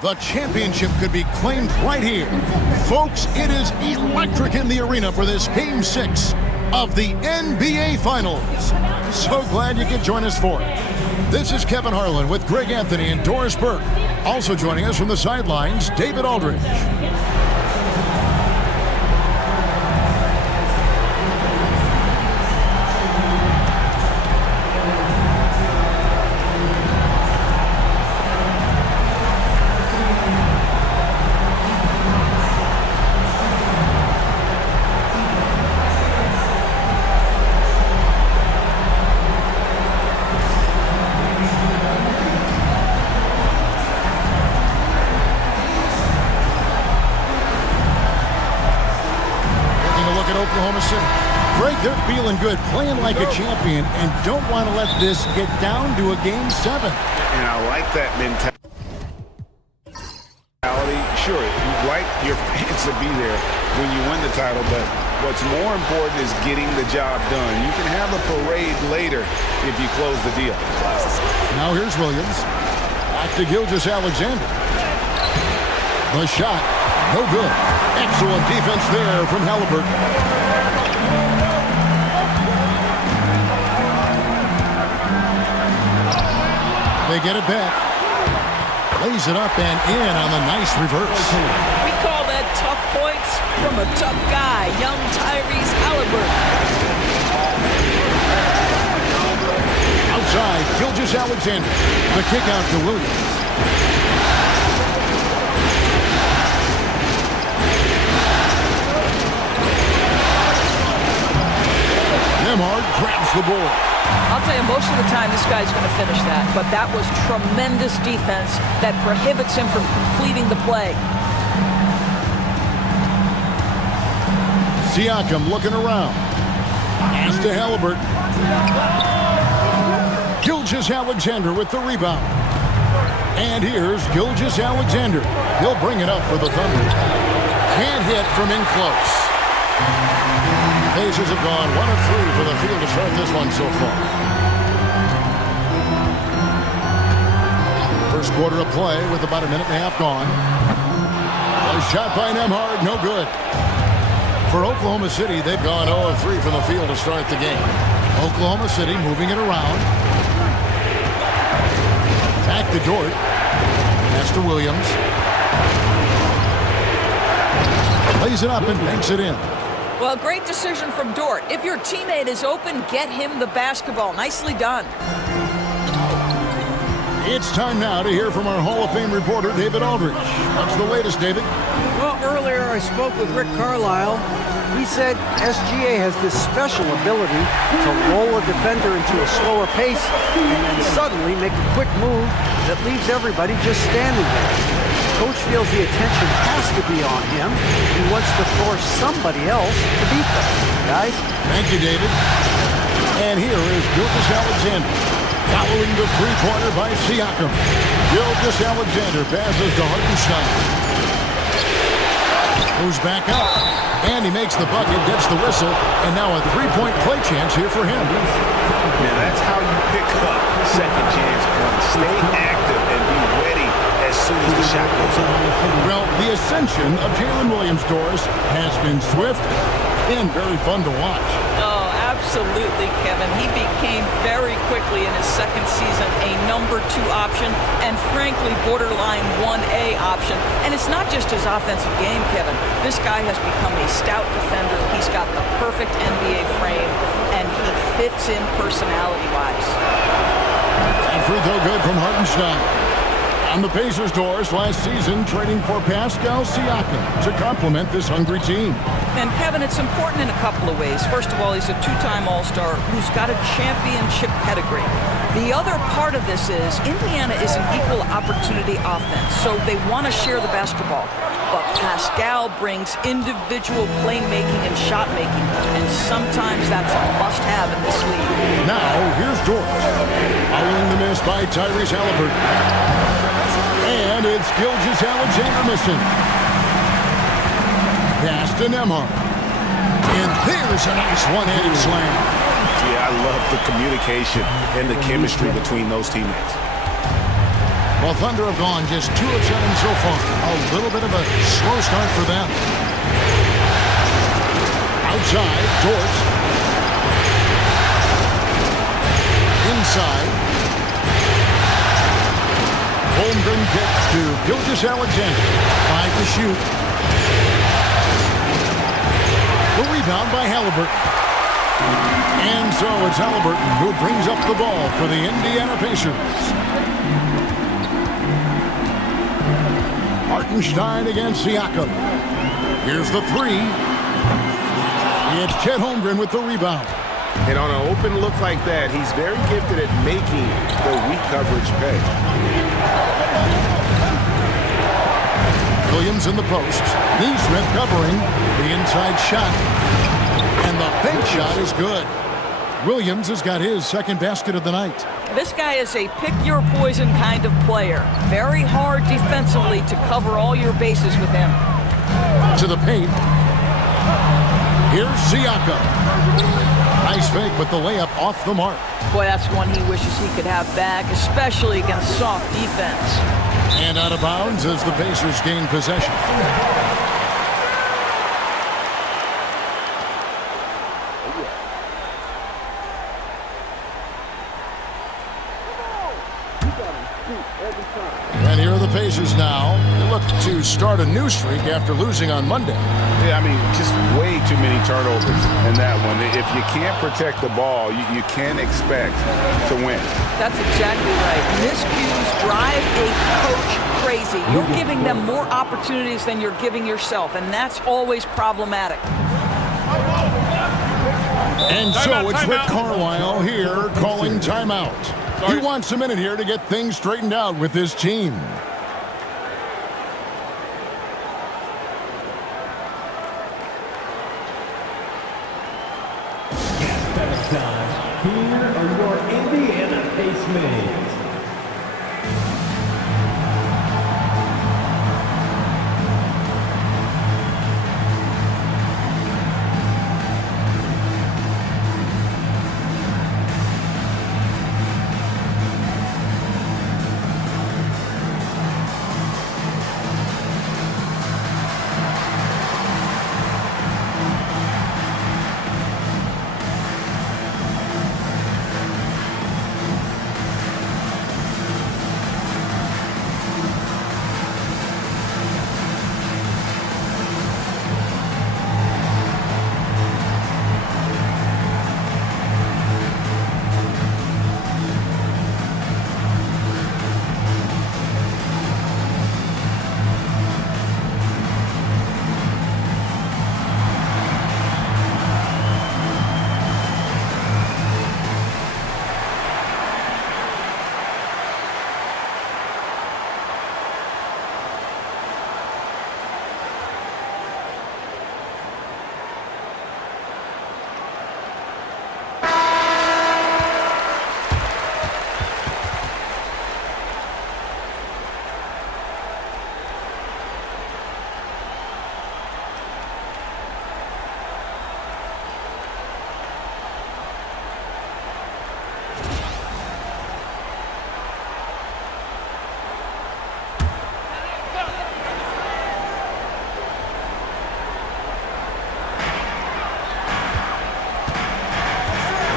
The championship could be claimed right here. Folks, it is electric in the arena for this Game 6 of the NBA Finals. So glad you could join us for it. This is Kevin Harlan with Greg Anthony and Doris Burke. Also joining us from the sidelines, David Aldridge. Oklahoma City. Greg, they're feeling good, playing like a champion, and don't want to let this get down to a Game 7. And I like that mentality. Sure, you'd like your fans to be there when you win the title, but what's more important is getting the job done. You can have a parade later if you close the deal. Now here's Williams. Back to Gilgeous-Alexander. The shot, no good. Excellent defense there from Halliburton. They get it back. Lays it up and in on the nice reverse. We call that tough points from a tough guy, young Tyrese Halliburton. Outside, Gilgeous-Alexander. The kick out to Williams. Nembhard grabs the ball. I'll tell you, most of the time this guy's going to finish that, but that was tremendous defense that prohibits him from completing the play. Siakam looking around. Pass to Halliburton. Gilgeous-Alexander with the rebound. And here's Gilgeous-Alexander. He'll bring it up for the Thunder. Can't hit from in close. Pacers have gone 1 of 3 for the field to start this one so far. First quarter of play with about a minute and a half gone. A shot by Nembhard, no good. For Oklahoma City, they've gone 0 of 3 from the field to start the game. Oklahoma City moving it around. Back to Dort. Pass to Williams. Lays it up and banks it in. Well, great decision from Dort. If your teammate is open, get him the basketball. Nicely done. It's time now to hear from our Hall of Fame reporter, David Aldridge. What's the latest, David? Well, earlier I spoke with Rick Carlisle. He said SGA has this special ability to roll a defender into a slower pace and then suddenly make a quick move that leaves everybody just standing there. Coach feels the attention has to be on him. He wants to force somebody else to beat them. Guys? Thank you, David. And here is Gilgeous-Alexander. Following the three-pointer by Siakam. Gilgeous-Alexander passes to Hartenstein. Moves back up. And he makes the bucket, gets the whistle, and now a three-point play chance here for him. Now that's how you pick up second chance points. Stay active and be ready as soon as the shot goes up. Well, the ascension of Jalen Williams, Doris, has been swift and very fun to watch. Oh, absolutely, Kevin. He became very quickly in his second season a number 2 option and, frankly, borderline 1A option. And it's not just his offensive game, Kevin. This guy has become a stout defender. He's got the perfect NBA frame, and he fits in personality-wise. And free throw good from Hartenstein. On the Pacers, Doris, last season trading for Pascal Siakam to complement this hungry team. And, Kevin, it's important in a couple of ways. First of all, he's a 2-time All-Star who's got a championship pedigree. The other part of this is Indiana is an equal opportunity offense, so they want to share the basketball. But Pascal brings individual playmaking and shot making, and sometimes that's a must-have in this league. Now, here's Dort. Following the miss by Tyrese Halliburton. And it's Gilgeous-Alexander missing. Pass to Nembhard. And there's a nice one-handed slam. Yeah, I love the communication and the chemistry between those teammates. Well, Thunder have gone just 2 of 7 so far. A little bit of a slow start for them. Outside, Dort. Inside. Holmgren gets to Gilgeous-Alexander. 5 to shoot. The rebound by Halliburton. And so it's Halliburton who brings up the ball for the Indiana Pacers. Hartenstein against Siakam. Here's the 3. It's Chet Holmgren with the rebound. And on an open look like that, he's very gifted at making the weak coverage pay. Williams in the post. Neesmith covering the inside shot. And the bank shot is good. Williams has got his second basket of the night. This guy is a pick-your-poison kind of player. Very hard defensively to cover all your bases with him. To the paint. Here's Siakam. Nice fake, but the layup off the mark. Boy, that's one he wishes he could have back, especially against soft defense. And out of bounds as the Pacers gain possession. And here are the Pacers now. They look to start a new streak after losing on Monday. Yeah, I mean, just way too many turnovers in that one. If you can't protect the ball, you can't expect to win. That's exactly right. Miscues drive a coach crazy. You're giving them more opportunities than you're giving yourself, and that's always problematic. And so it's Rick Carlisle here calling timeout. He wants a minute here to get things straightened out with his team. Here are your Indiana Pacers.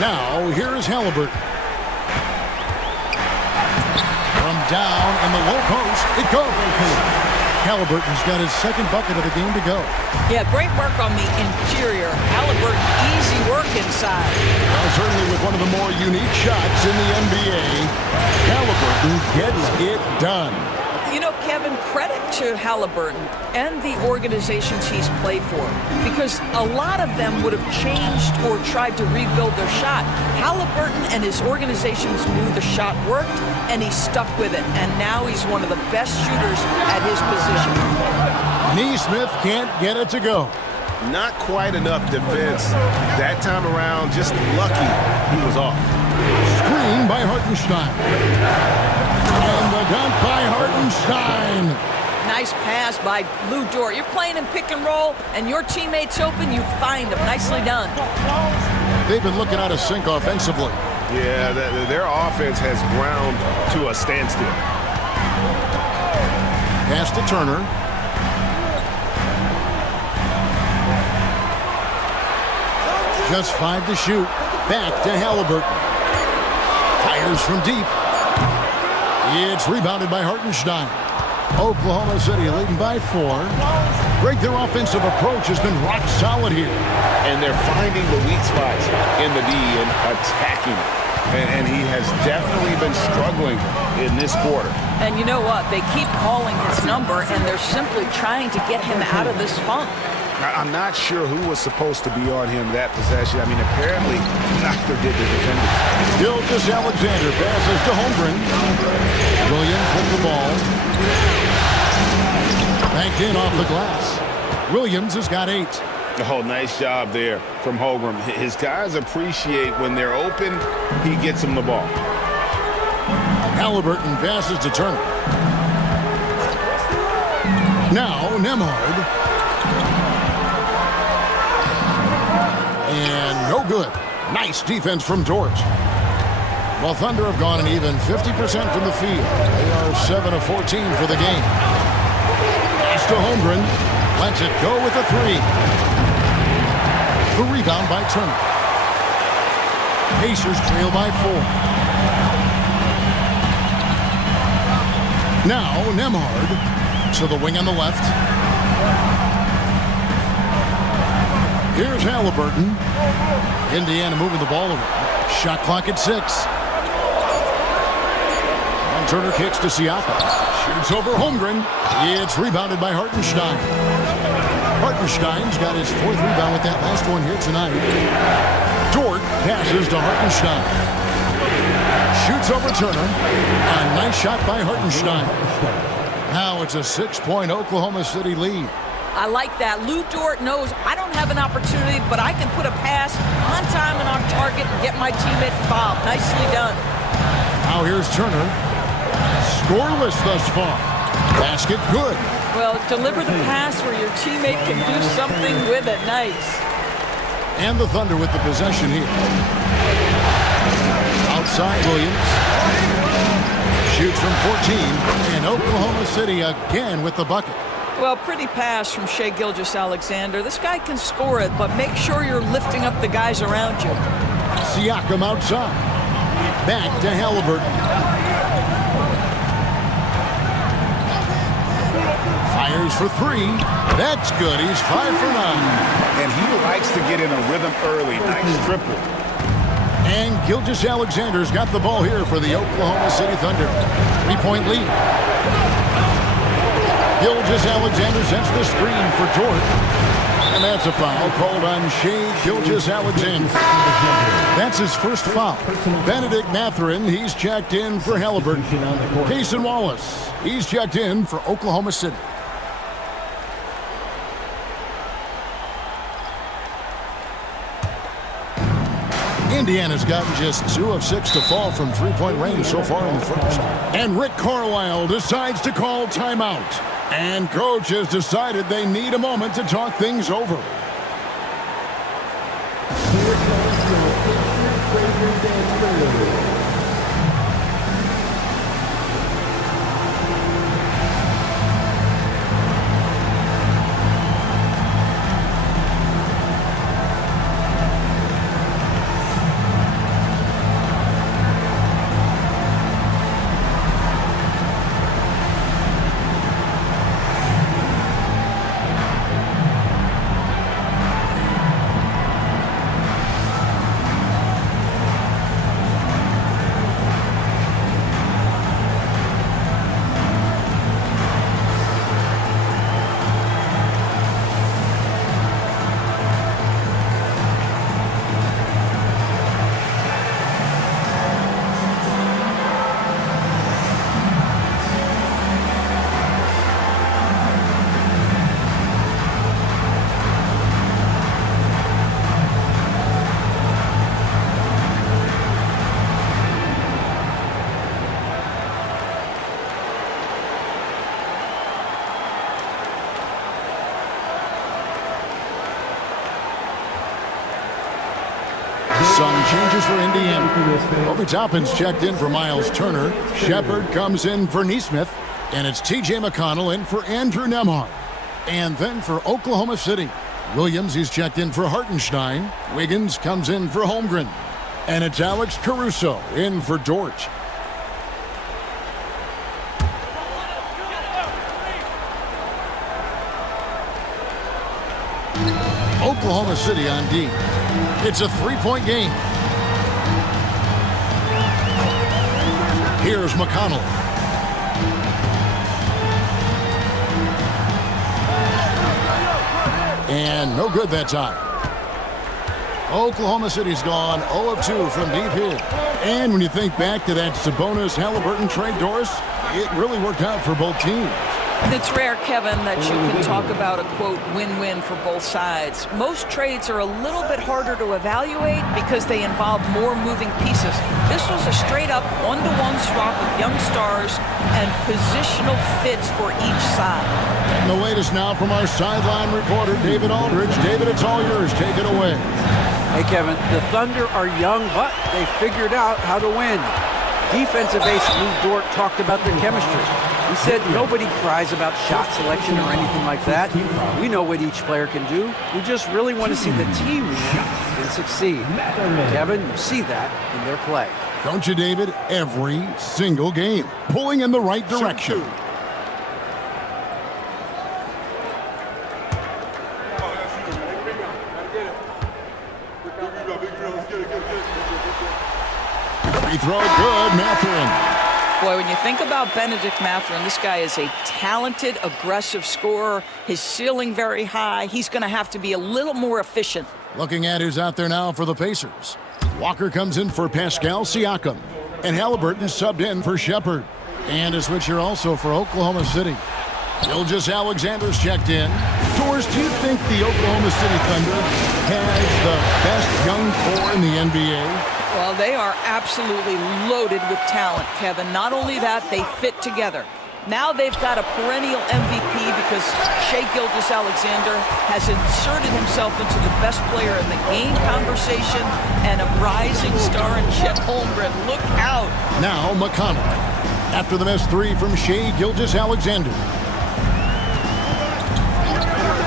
Now, here's Halliburton. From down in the low post, it goes. Halliburton's got his second bucket of the game to go. Yeah, great work on the interior. Halliburton, easy work inside. Well, certainly with one of the more unique shots in the NBA, Halliburton gets it done. You know, Kevin, credit to Halliburton and the organizations he's played for, because a lot of them would have changed or tried to rebuild their shot. Halliburton and his organizations knew the shot worked, and he stuck with it, and now he's one of the best shooters at his position. Neesmith can't get it to go. Not quite enough defense that time around. Just lucky he was off. Screen by Hartenstein. And the dunk by Hartenstein. Nice pass by Lou Dort. You're playing in pick and roll, and your teammate's open, you find him. Nicely done. They've been looking out of sync offensively. Yeah, their offense has ground to a standstill. Pass to Turner. Just 5 to shoot. Back to Halliburton. Fires from deep. It's rebounded by Hartenstein. Oklahoma City leading by 4. Greg, their offensive approach has been rock solid here. And they're finding the weak spots in the D and attacking it. And he has definitely been struggling in this quarter. And you know what? They keep calling his number, and they're simply trying to get him out of this funk. I'm not sure who was supposed to be on him that possession. I mean, apparently neither did the defenders. Gilgeous-Alexander passes to Holmgren. Williams with the ball. Banked in off the glass. Williams has got 8. Oh, nice job there from Holmgren. His guys appreciate when they're open, he gets them the ball. Halliburton passes to Turner. Now Nembhard. And no good. Nice defense from Dort. Well, Thunder have gone an even 50% from the field. They are 7 of 14 for the game. Pass to Holmgren. Lets it go with a 3. The rebound by Turner. Pacers trail by 4. Now Nembhard to the wing on the left. Here's Halliburton. Indiana moving the ball around. Shot clock at 6. And Turner kicks to Siakam. Shoots over Holmgren. It's rebounded by Hartenstein. Hartenstein's got his 4th rebound with that last one here tonight. Dort passes to Hartenstein. Shoots over Turner. A nice shot by Hartenstein. Now it's a 6-point Oklahoma City lead. I like that. Lou Dort knows I don't have an opportunity, but I can put a pass on time and on target and get my teammate involved. Nicely done. Now here's Turner. Scoreless thus far. Basket good. Well, deliver the pass where your teammate can do something with it. Nice. And the Thunder with the possession here. Outside Williams. Shoots from 14. And Oklahoma City again with the bucket. Well, pretty pass from Shai Gilgeous-Alexander. This guy can score it, but make sure you're lifting up the guys around you. Siakam outside. Back to Halliburton. Fires for 3. That's good. He's 5 for 9. And he likes to get in a rhythm early. Nice triple. And Gilgeous-Alexander's got the ball here for the Oklahoma City Thunder. 3-point lead. Gilgeous-Alexander sets the screen for Dort. And that's a foul called on Shai Gilgeous-Alexander. That's his first foul. Benedict Mathurin, he's checked in for Halliburton. Cason Wallace, he's checked in for Oklahoma City. Indiana's gotten just 2 of 6 to fall from 3-point range so far in the first. And Rick Carlisle decides to call timeout. And coach has decided they need a moment to talk things over. Here comes your featured fragrant dance. Some changes for Indiana. Obi Toppin's checked in for Miles Turner. Shepard comes in for Nesmith. And it's T.J. McConnell in for Andrew Nemhard. And then for Oklahoma City, Williams, he's checked in for Hartenstein. Wiggins comes in for Holmgren. And it's Alex Caruso in for George. Oklahoma City on D. It's a three-point game. Here's McConnell. And no good that time. Oklahoma City's gone 0 of 2 from deep here. And when you think back to that Sabonis-Halliburton trade, Doris, it really worked out for both teams. It's rare, Kevin, that you can talk about a, quote, win-win for both sides. Most trades are a little bit harder to evaluate because they involve more moving pieces. This was a straight-up one-to-one swap of young stars and positional fits for each side. And the latest now from our sideline reporter, David Aldridge. David, it's all yours. Take it away. Hey, Kevin, the Thunder are young, but they figured out how to win. Defensive ace Lou Dort talked about their chemistry. He said nobody cries about shot selection or anything like that. We know what each player can do. We just really want to see the team win and succeed. Kevin, you see that in their play. Don't you, David? Every single game. Pulling in the right direction. Free throw good, Mathurin. Boy, when you think about Benedict Mathurin, this guy is a talented, aggressive scorer. His ceiling very high. He's going to have to be a little more efficient. Looking at who's out there now for the Pacers. Walker comes in for Pascal Siakam. And Halliburton subbed in for Shepard. And a switch here also for Oklahoma City. Gilgeous-Alexander's checked in. Doris, do you think the Oklahoma City Thunder has the best young core in the NBA? Well, they are absolutely loaded with talent, Kevin. Not only that, they fit together. Now they've got a perennial MVP because Shai Gilgeous-Alexander has inserted himself into the best player in the game conversation and a rising star in Chet Holmgren. Look out. Now McConnell. After the missed three from Shai Gilgeous-Alexander.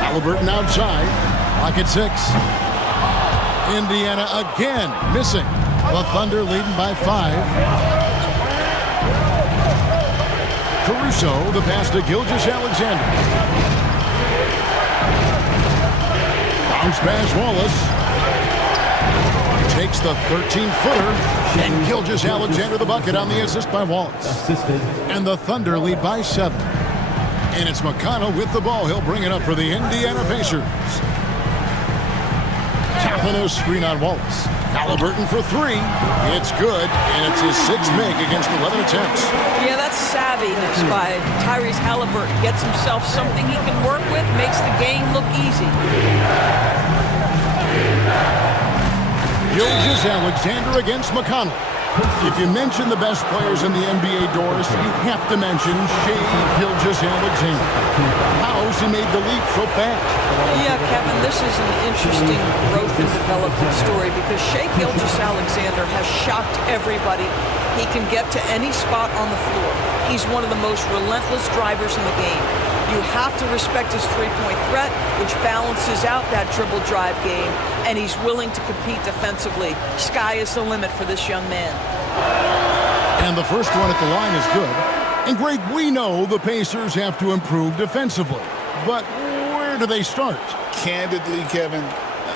Halliburton outside. Clock at 6. Indiana again missing. The Thunder leading by 5. Caruso, the pass to Gilgeous-Alexander. Bounce pass, Wallace. Takes the 13-footer. And Gilgeous-Alexander the bucket on the assist by Wallace. And the Thunder lead by 7. And it's McConnell with the ball. He'll bring it up for the Indiana Pacers. Tapping a screen on Wallace. Halliburton for 3. It's good, and it's his 6th make against 11 attempts. Yeah, that's savviness by Tyrese Halliburton. Gets himself something he can work with, makes the game look easy. Gilgeous-Alexander against McConnell. If you mention the best players in the NBA, Doris, you have to mention Shai Gilgeous-Alexander. How's he made the leap so fast? Yeah, Kevin, this is an interesting growth and development story because Shai Gilgeous-Alexander has shocked everybody. He can get to any spot on the floor. He's one of the most relentless drivers in the game. You have to respect his three-point threat, which balances out that dribble drive game, and he's willing to compete defensively. Sky is the limit for this young man. And the first one at the line is good. And Greg, we know the Pacers have to improve defensively, but where do they start? Candidly, Kevin,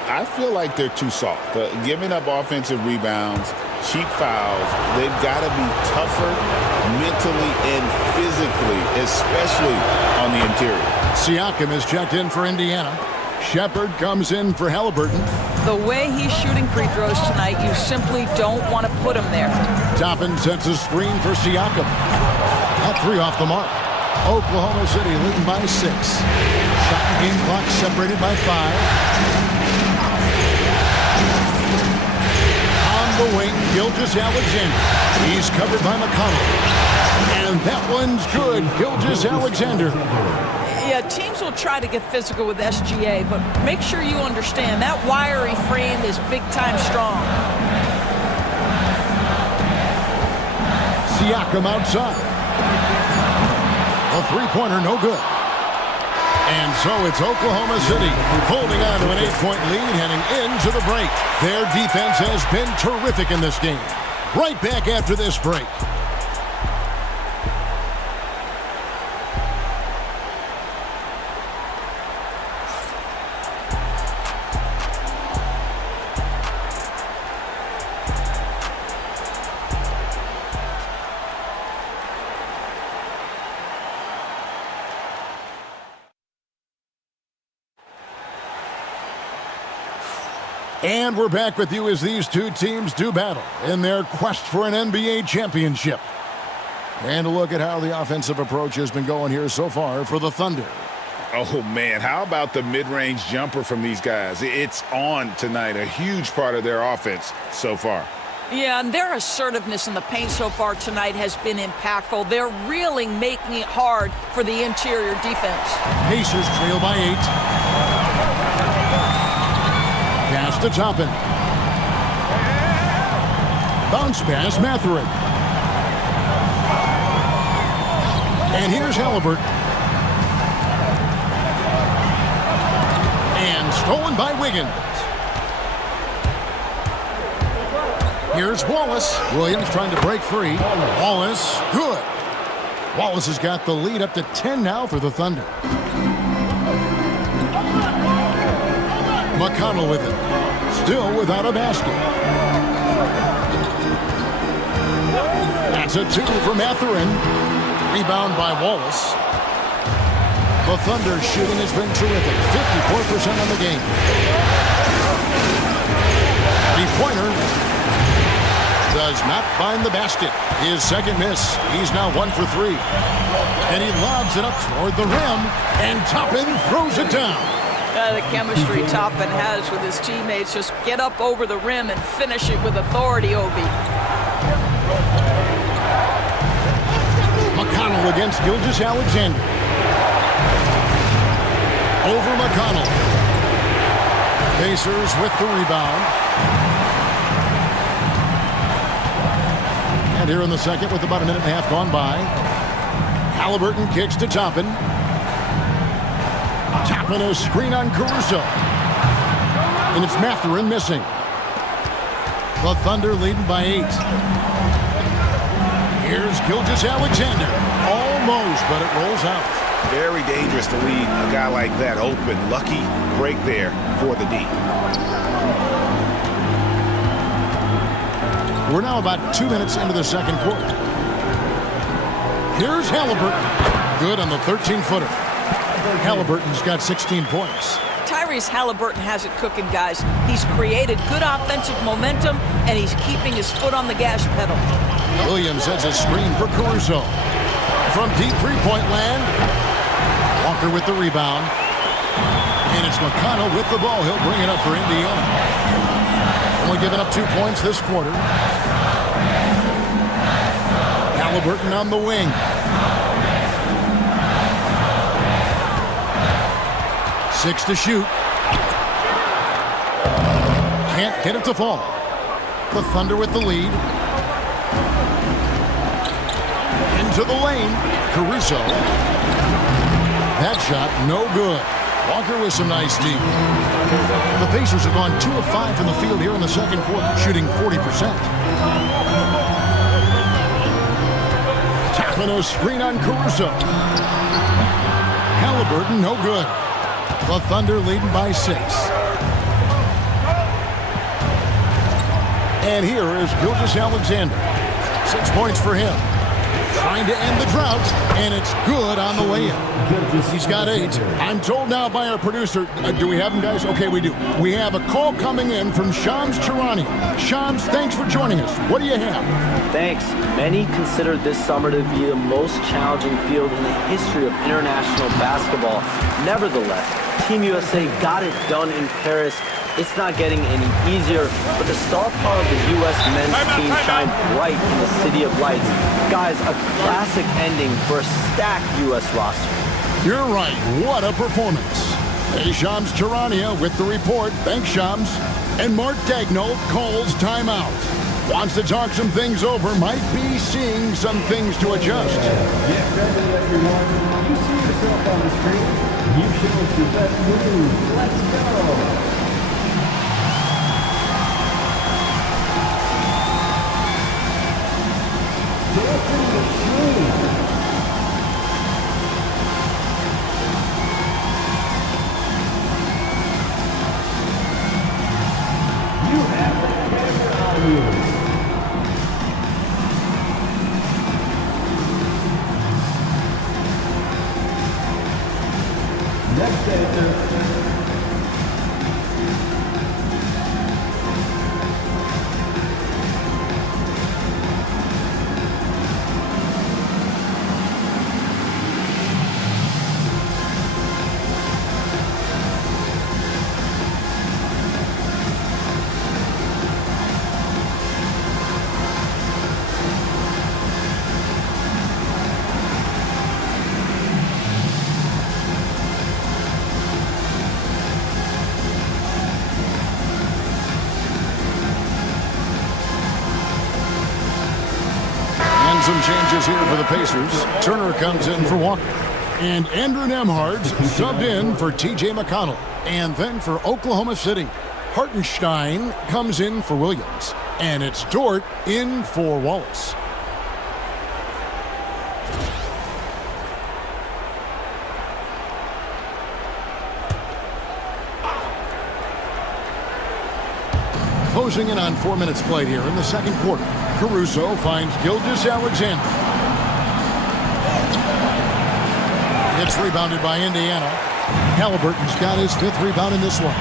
I feel like they're too soft. Giving up offensive rebounds, cheap fouls, they've got to be tougher mentally and physically, especially on the interior. Siakam is checked in for Indiana. Shepard comes in for Halliburton. The way he's shooting free throws tonight, you simply don't want to put him there. Toppin sets a screen for Siakam. That 3 off the mark. Oklahoma City leading by 6. Shot and game clock separated by 5. On the wing, Gilgeous-Alexander. He's covered by McConnell. And that one's good. Gilgeous-Alexander. Yeah, teams will try to get physical with SGA, but make sure you understand that wiry frame is big-time strong. Siakam outside. A three-pointer, no good. And so it's Oklahoma City holding on to an 8-point lead heading into the break. Their defense has been terrific in this game. Right back after this break. And we're back with you as these two teams do battle in their quest for an NBA championship. And a look at how the offensive approach has been going here so far for the Thunder. Oh, man, how about the mid-range jumper from these guys? It's on tonight, a huge part of their offense so far. Yeah, and their assertiveness in the paint so far tonight has been impactful. They're really making it hard for the interior defense. Pacers trail by 8. Pass to Toppin. Bounce pass, Mathurin. And here's Halliburton. And stolen by Wiggins. Here's Wallace. Williams trying to break free. Wallace, good. Wallace has got the lead up to 10 now for the Thunder. McConnell with it. Still without a basket. That's a 2 for Mathurin. Rebound by Wallace. The Thunder's shooting has been terrific. 54% on the game. 3-pointer. Does not find the basket. His second miss. He's now 1 for 3. And he lobs it up toward the rim. And Toppin throws it down. The chemistry Toppin has with his teammates. Just get up over the rim and finish it with authority, Obi. McConnell against Gilgeous-Alexander. Over McConnell. Pacers with the rebound. And here in the second with about a minute and a half gone by. Halliburton kicks to Toppin. Toppin a screen on Caruso. And it's Mathurin missing. The Thunder leading by 8. Here's Gilgeous-Alexander. Almost, but it rolls out. Very dangerous to leave a guy like that open. Lucky break there for the D. We're now about 2 minutes into the second quarter. Here's Halliburton. Good on the 13-footer. Halliburton's got 16 points. Tyrese Halliburton has it cooking, guys. He's created good offensive momentum, and he's keeping his foot on the gas pedal. Williams sets a screen for Caruso. From deep three-point land, Walker with the rebound. And it's McConnell with the ball. He'll bring it up for Indiana. Only giving up 2 points this quarter. Halliburton on the wing. 6 to shoot. Can't get it to fall. The Thunder with the lead. Into the lane. Caruso. That shot, no good. Walker with some nice D. The Pacers have gone 2 of 5 from the field here in the second quarter, shooting 40%. Tapping a screen on Caruso. Halliburton, no good. The Thunder leading by 6. And here is Gilgeous-Alexander. 6 points for him. Trying to end the drought, and it's good on the way in. He's got 8. I'm told now by our producer, do we have him, guys? Okay, we do. We have a call coming in from Shams Charania. Shams, thanks for joining us. What do you have? Thanks. Many consider this summer to be the most challenging field in the history of international basketball. Nevertheless, Team USA got it done in Paris. It's not getting any easier, but the star power of the U.S. men's team shined bright in the City of Lights. Guys, a classic ending for a stacked U.S. roster. You're right. What a performance. Hey, Shams Charania with the report. Thanks, Shams. And Mark Dagnall calls timeout. Wants to talk some things over. Might be seeing some things to adjust. Get ready, everyone. You see yourself on the screen. You show us your best move. Let's go. Dancing the Shrew. You have the camera on you. Next dancer. Some changes here for the Pacers. Turner comes in for Walker. And Andrew Nembhard's subbed in for T.J. McConnell. And then for Oklahoma City, Hartenstein comes in for Williams. And it's Dort in for Wallace. Closing in on 4 minutes played here in the second quarter. Caruso finds Gilgeous-Alexander. It's rebounded by Indiana. Halliburton's got his 5th rebound in this one.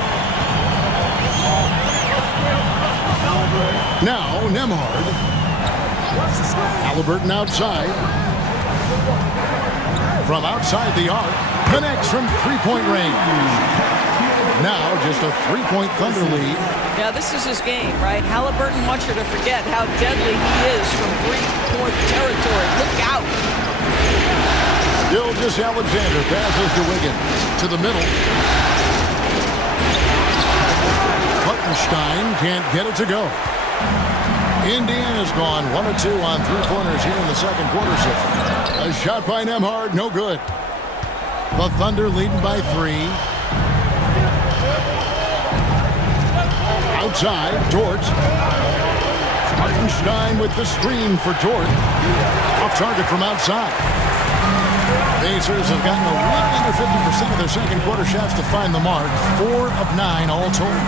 Now Nembhard. Halliburton outside. From outside the arc. Connects from three-point range. Now just a 3-point Thunder lead. Yeah, this is his game, right? Halliburton wants you to forget how deadly he is from three-point territory. Look out. Gilgeous-Alexander passes to Wiggins. To the middle. Hartenstein can't get it to go. Indiana's gone 1 of 2 on three-pointers here in the second quarter. A shot by Nembhard, no good. The Thunder leading by 3. Outside, Dort. Hartenstein with the screen for Dort. Off target from outside. Pacers have gotten a little under 50% of their second quarter shots to find the mark. 4 of 9 all told.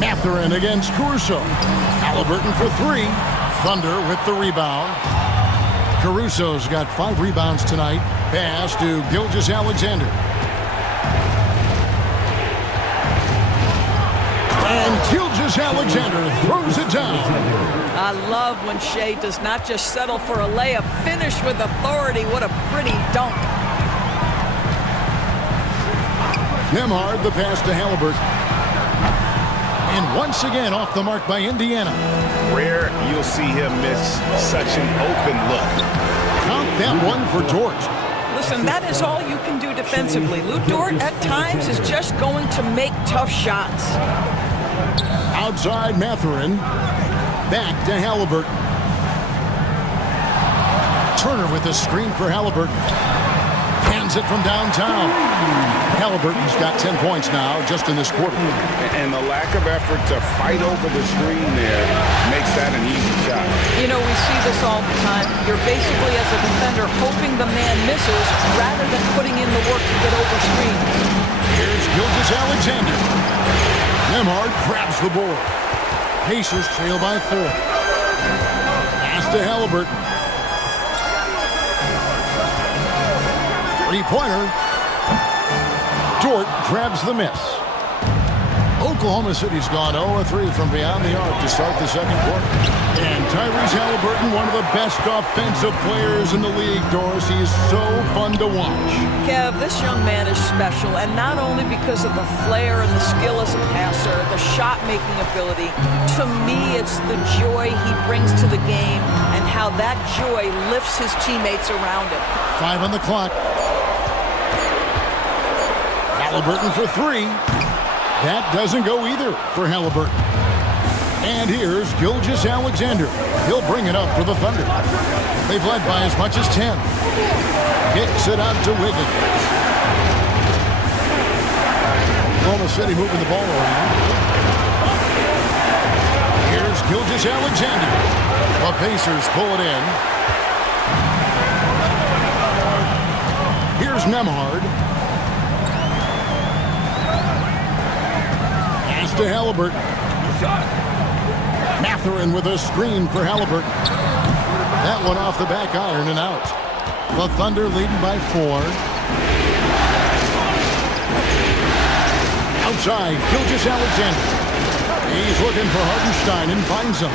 Mathurin against Caruso. Halliburton for 3. Thunder with the rebound. Caruso's got 5 rebounds tonight. Pass to Gilgeous-Alexander. And Gilgeous-Alexander throws it down. I love when Shea does not just settle for a layup. Finish with authority. What a pretty dunk. Nembhard, the pass to Halliburton. And once again off the mark by Indiana. Rare you'll see him miss such an open look. Count that one for Dort. Listen, that is all you can do defensively. Lou Dort at times is just going to make tough shots. Outside Mathurin. Back to Halliburton. Turner with the screen for Halliburton. Hands it from downtown. Halliburton's got 10 points now just in this quarter. And the lack of effort to fight over the screen there makes that an easy shot. You know, we see this all the time. You're basically, as a defender, hoping the man misses rather than putting in the work to get over screens. Here's Gilgeous-Alexander. Nembhard grabs the board. Pacers trail by 4. Pass to Halliburton. Three-pointer. Dort grabs the miss. Oklahoma City's gone 0-3 from beyond the arc to start the second quarter. And Tyrese Halliburton, one of the best offensive players in the league, Doris. He is so fun to watch. Kev, this young man is special, and not only because of the flair and the skill as a passer, the shot-making ability. To me, it's the joy he brings to the game and how that joy lifts his teammates around him. 5 on the clock. Halliburton for 3. That doesn't go either for Halliburton. And here's Gilgeous-Alexander. He'll bring it up for the Thunder. They've led by as much as 10. Kicks it out to Wiggins. Oklahoma City moving the ball around. Here's Gilgeous-Alexander. The Pacers pull it in. Here's Nembhard. Pass to Halliburton. Mathurin with a screen for Halliburton. That one off the back iron and out. The Thunder leading by 4. Outside, Gilgeous-Alexander. He's looking for Hartenstein and finds him.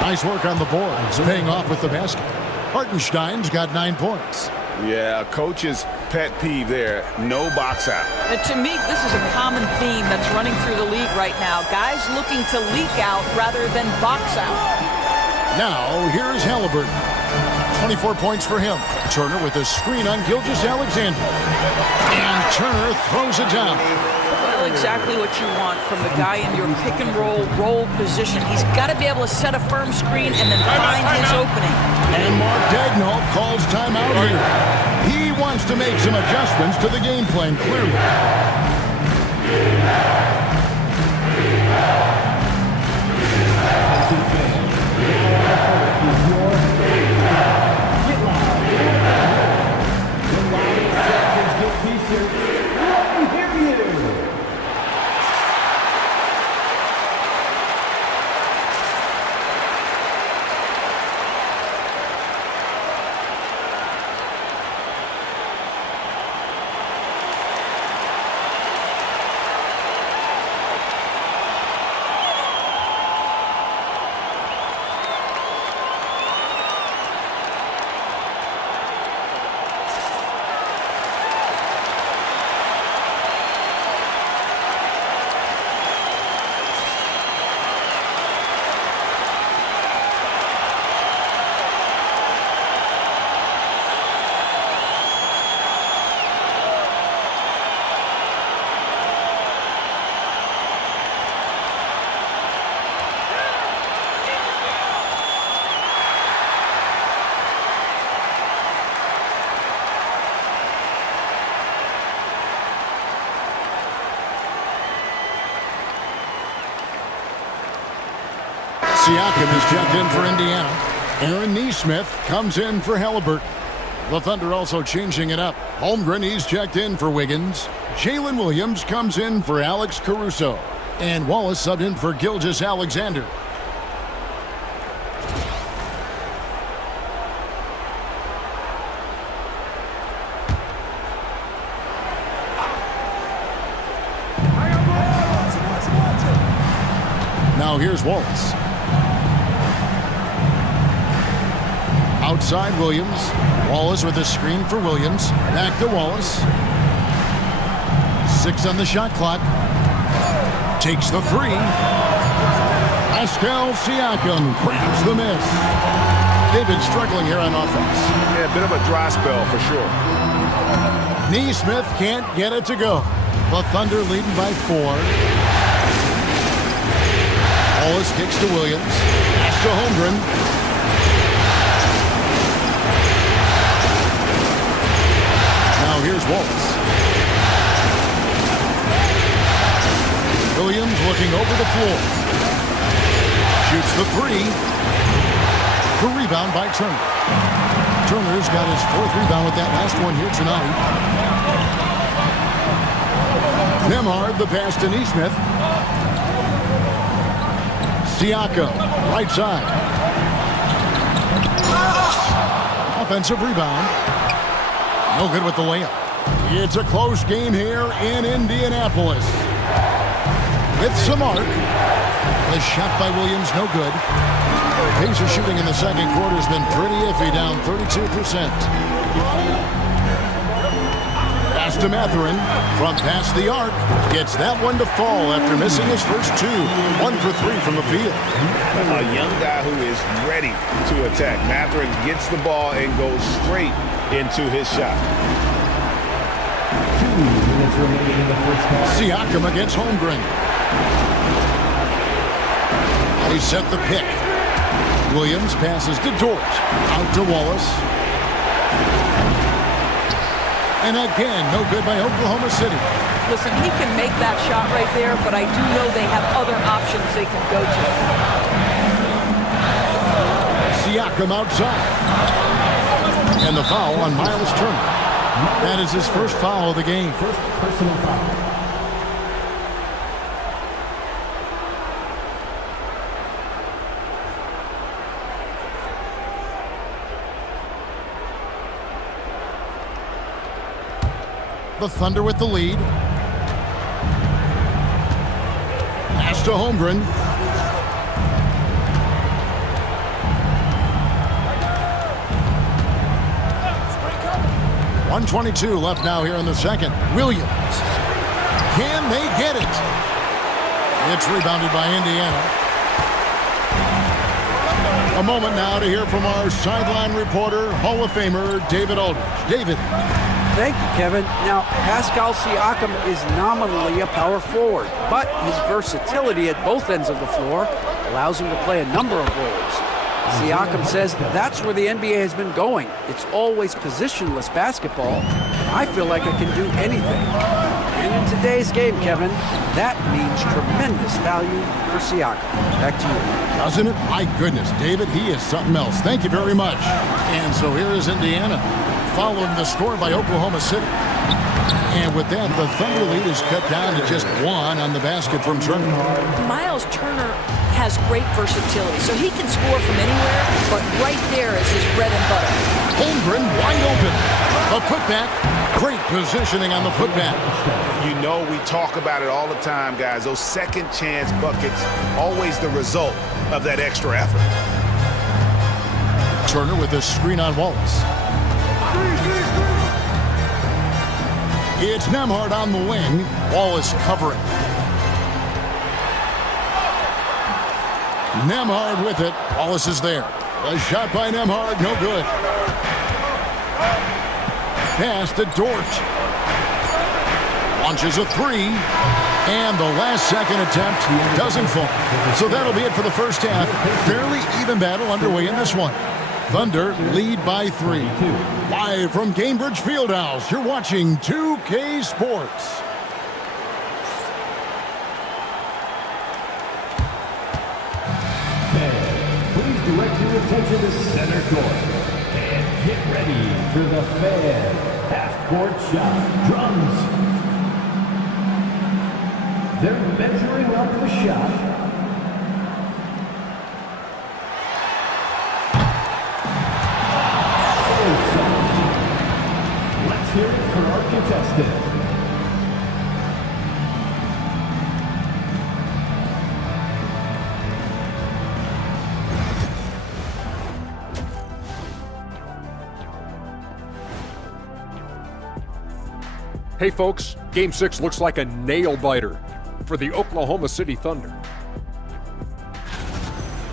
Nice work on the boards, paying off with the basket. Hartenstein's got 9 points. Yeah, a coach's pet peeve there. No box out. To me, this is a common theme that's running through the league right now. Guys looking to leak out rather than box out. Now, here's Halliburton. 24 points for him. Turner with a screen on Gilgeous-Alexander. And Turner throws it down. Exactly what you want from the guy in your pick and roll position. He's got to be able to set a firm screen and then find his opening. And Mark Daigneault calls timeout here. He wants to make some adjustments to the game plan, clearly. Siakam is checked in for Indiana. Aaron Nesmith comes in for Halliburton. The Thunder also changing it up. Holmgren, he's checked in for Wiggins. Jalen Williams comes in for Alex Caruso. And Wallace subbed in for Gilgeous-Alexander. Now here's Wallace. Outside Williams. Wallace with a screen for Williams. Back to Wallace. 6 on the shot clock. Takes the 3. Pascal Siakam grabs the miss. They've been struggling here on offense. Yeah, a bit of a dry spell for sure. Nesmith can't get it to go. The Thunder leading by 4. Wallace kicks to Williams. Pass to Holmgren. Now here's Wallace. Williams looking over the floor. Shoots the 3. The rebound by Turner. Turner's got his 4th rebound with that last one here tonight. Nembhard, the pass to Nesmith. Siakam, right side. Offensive rebound. No good with the layup. It's a close game here in Indianapolis. With some arc. The shot by Williams, no good. Pacers shooting in the second quarter has been pretty iffy, down 32%. Pass to Mathurin from past the arc. Gets that one to fall after missing his first 2. 1 for 3 from the field. A young guy who is ready to attack. Mathurin gets the ball and goes straight into his shot. minutes remaining in the first half. Siakam against Holmgren. They set the pick. Williams passes to Dort. Out to Wallace. And again, no good by Oklahoma City. Listen, he can make that shot right there, but I do know they have other options they can go to. Siakam outside. And the foul on Miles Turner. That is his first foul of the game. First personal foul. The Thunder with the lead. Pass to Holmgren. .122 left now here in the second. Williams. Can they get it? It's rebounded by Indiana. A moment now to hear from our sideline reporter, Hall of Famer David Aldridge. David. Thank you, Kevin. Now, Pascal Siakam is nominally a power forward, but his versatility at both ends of the floor allows him to play a number of roles. Siakam says that's where the NBA has been going. It's always positionless basketball. I feel like I can do anything. And in today's game, Kevin, that means tremendous value for Siakam. Back to you. Doesn't it? My goodness, David, he is something else. Thank you very much. And so here is Indiana, following the score by Oklahoma City. And with that, the Thunder lead is cut down to just one on the basket from Turner. Miles Turner has great versatility, so he can score from anywhere, but right there is his bread and butter. Holmgren wide open. A putback. Great positioning on the putback. You know, we talk about it all the time, guys. Those second chance buckets, always the result of that extra effort. Turner with a screen on Wallace. It's Nembhard on the wing. Wallace covering. Nembhard with it. Wallace is there. A shot by Nembhard, no good. Pass to Dort. Launches a three. And the last second attempt doesn't fall. So that'll be it for the first half. Fairly even battle underway in this one. Thunder lead by 3. Live from Cambridge Fieldhouse, you're watching 2K Sports. Please direct your attention to center court. And get ready for the Fan half-court shot. Drums. They're measuring up the shot. Let's hear it for our contestant. Hey folks, Game 6 looks like a nail-biter for the Oklahoma City Thunder.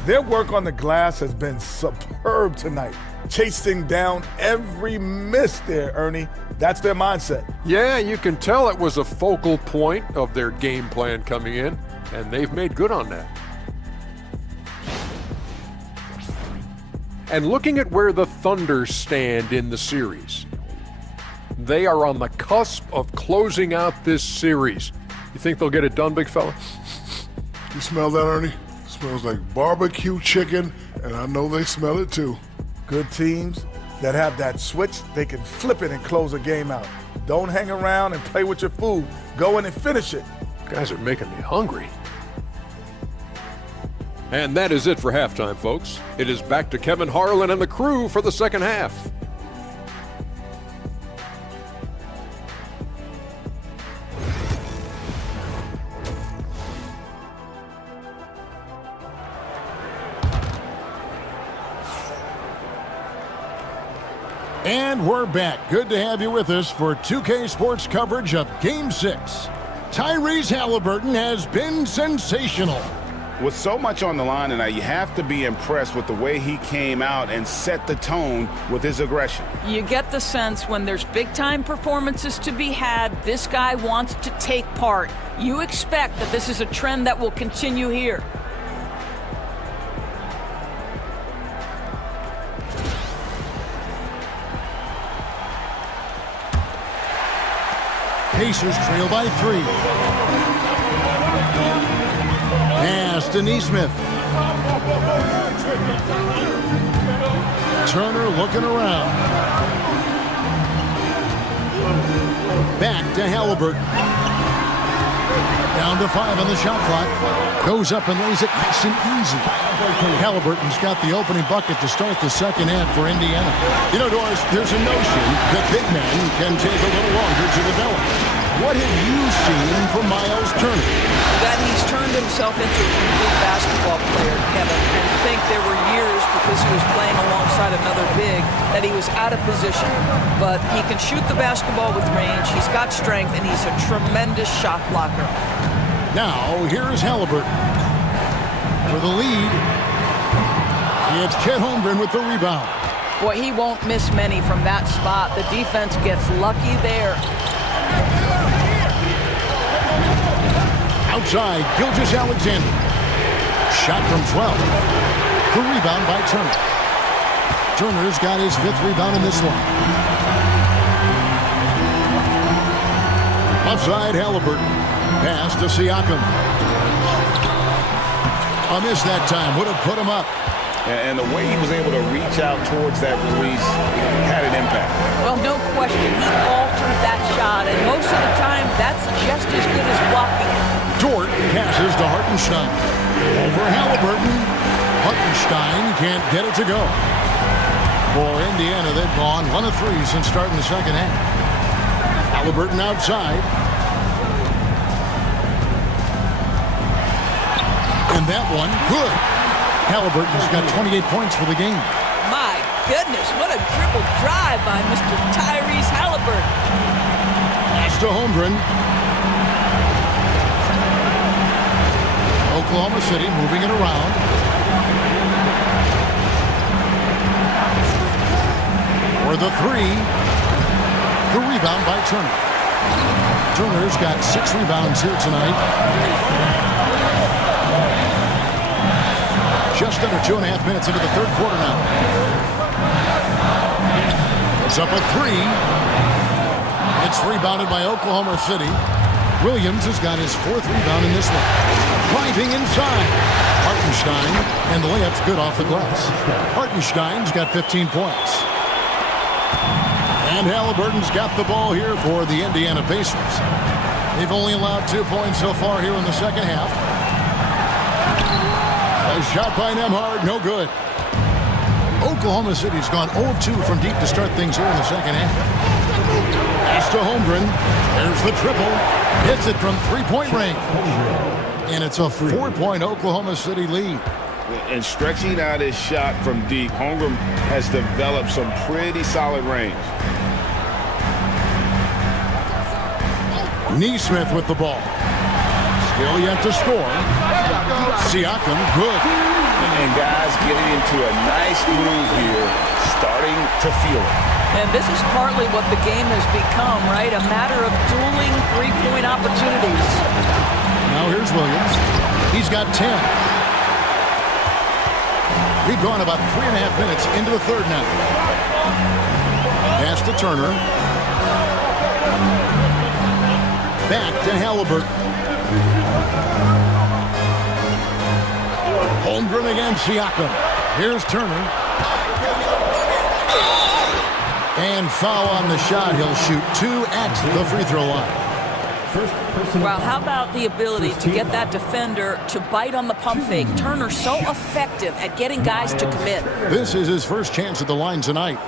Their work on the glass has been superb tonight. Chasing down every miss there, Ernie. That's their mindset. Yeah, you can tell it was a focal point of their game plan coming in, and they've made good on that. And looking at where the Thunder stand in the series, they are on the cusp of closing out this series. You think they'll get it done, big fella? You smell that, Ernie? It smells like barbecue chicken, and I know they smell it too. Good teams that have that switch, they can flip it and close a game out. Don't hang around and play with your food. Go in and finish it. Guys are making me hungry. And that is it for halftime, folks. It is back to Kevin Harlan and the crew for the second half. And we're back. Good to have you with us for 2K Sports coverage of Game 6. Tyrese Halliburton has been sensational. With so much on the line tonight, you have to be impressed with the way he came out and set the tone with his aggression. You get the sense when there's big-time performances to be had, this guy wants to take part. You expect that this is a trend that will continue here. Pacers trail by 3. Pass to Neesmith. Turner looking around. Back to Halliburton. Down to 5 on the shot clock. Goes up and lays it nice and easy. Halliburton's got the opening bucket to start the second half for Indiana. You know, Doris, there's a notion that big men can take a little longer to develop. What have you seen from Miles Turner? That he's turned himself into a complete basketball player, Kevin, and think there were years because he was playing alongside another big that he was out of position. But he can shoot the basketball with range, he's got strength, and he's a tremendous shot blocker. Now, here's Halliburton. For the lead, it's Chet Holmgren with the rebound. Boy, he won't miss many from that spot. The defense gets lucky there. Outside, Gilgeous-Alexander. Shot from 12. The rebound by Turner. Turner's got his 5th rebound in this one. Outside, Halliburton. Pass to Siakam. A miss that time. Would have put him up. And the way he was able to reach out towards that release had an impact. Well, no question. He altered that shot, and most of the time, that's just as good as blocking it. Dort passes to Hartenstein. Over Halliburton. Hartenstein can't get it to go. For Indiana, they've gone 1 of 3 since starting the second half. Halliburton outside. And that one, good. Halliburton's got 28 points for the game. My goodness, what a dribble drive by Mr. Tyrese Halliburton. Pass to Holmgren. Oklahoma City moving it around. For the 3. The rebound by Turner. Turner's got 6 rebounds here tonight. Just under 2.5 minutes into the third quarter now. It's up a 3. It's rebounded by Oklahoma City. Williams has got his 4th rebound in this one. Driving inside. Hartenstein, and the layup's good off the glass. Hartenstein's got 15 points. And Halliburton's got the ball here for the Indiana Pacers. They've only allowed 2 points so far here in the second half. A shot by Nembhard, no good. Oklahoma City's gone 0-2 from deep to start things here in the second half. Pass to Holmgren. There's the triple. Hits it from 3-point range. And it's a 4-point Oklahoma City lead. And stretching out his shot from deep, Holmgren has developed some pretty solid range. Neesmith with the ball. Still yet to score. Siakam, good. And guys getting into a nice groove here, starting to feel it. And this is partly what the game has become, right? A matter of dueling 3-point opportunities. Now here's Williams. He's got 10. We've gone about 3.5 minutes into the third now. Pass to Turner. Back to Halliburton. Holmgren against Siakam. Here's Turner. And foul on the shot. He'll shoot 2 at the free throw line. Well, how about the ability to get that defender to bite on the pump fake? Turner's so effective at getting guys to commit. This is his first chance at the line tonight.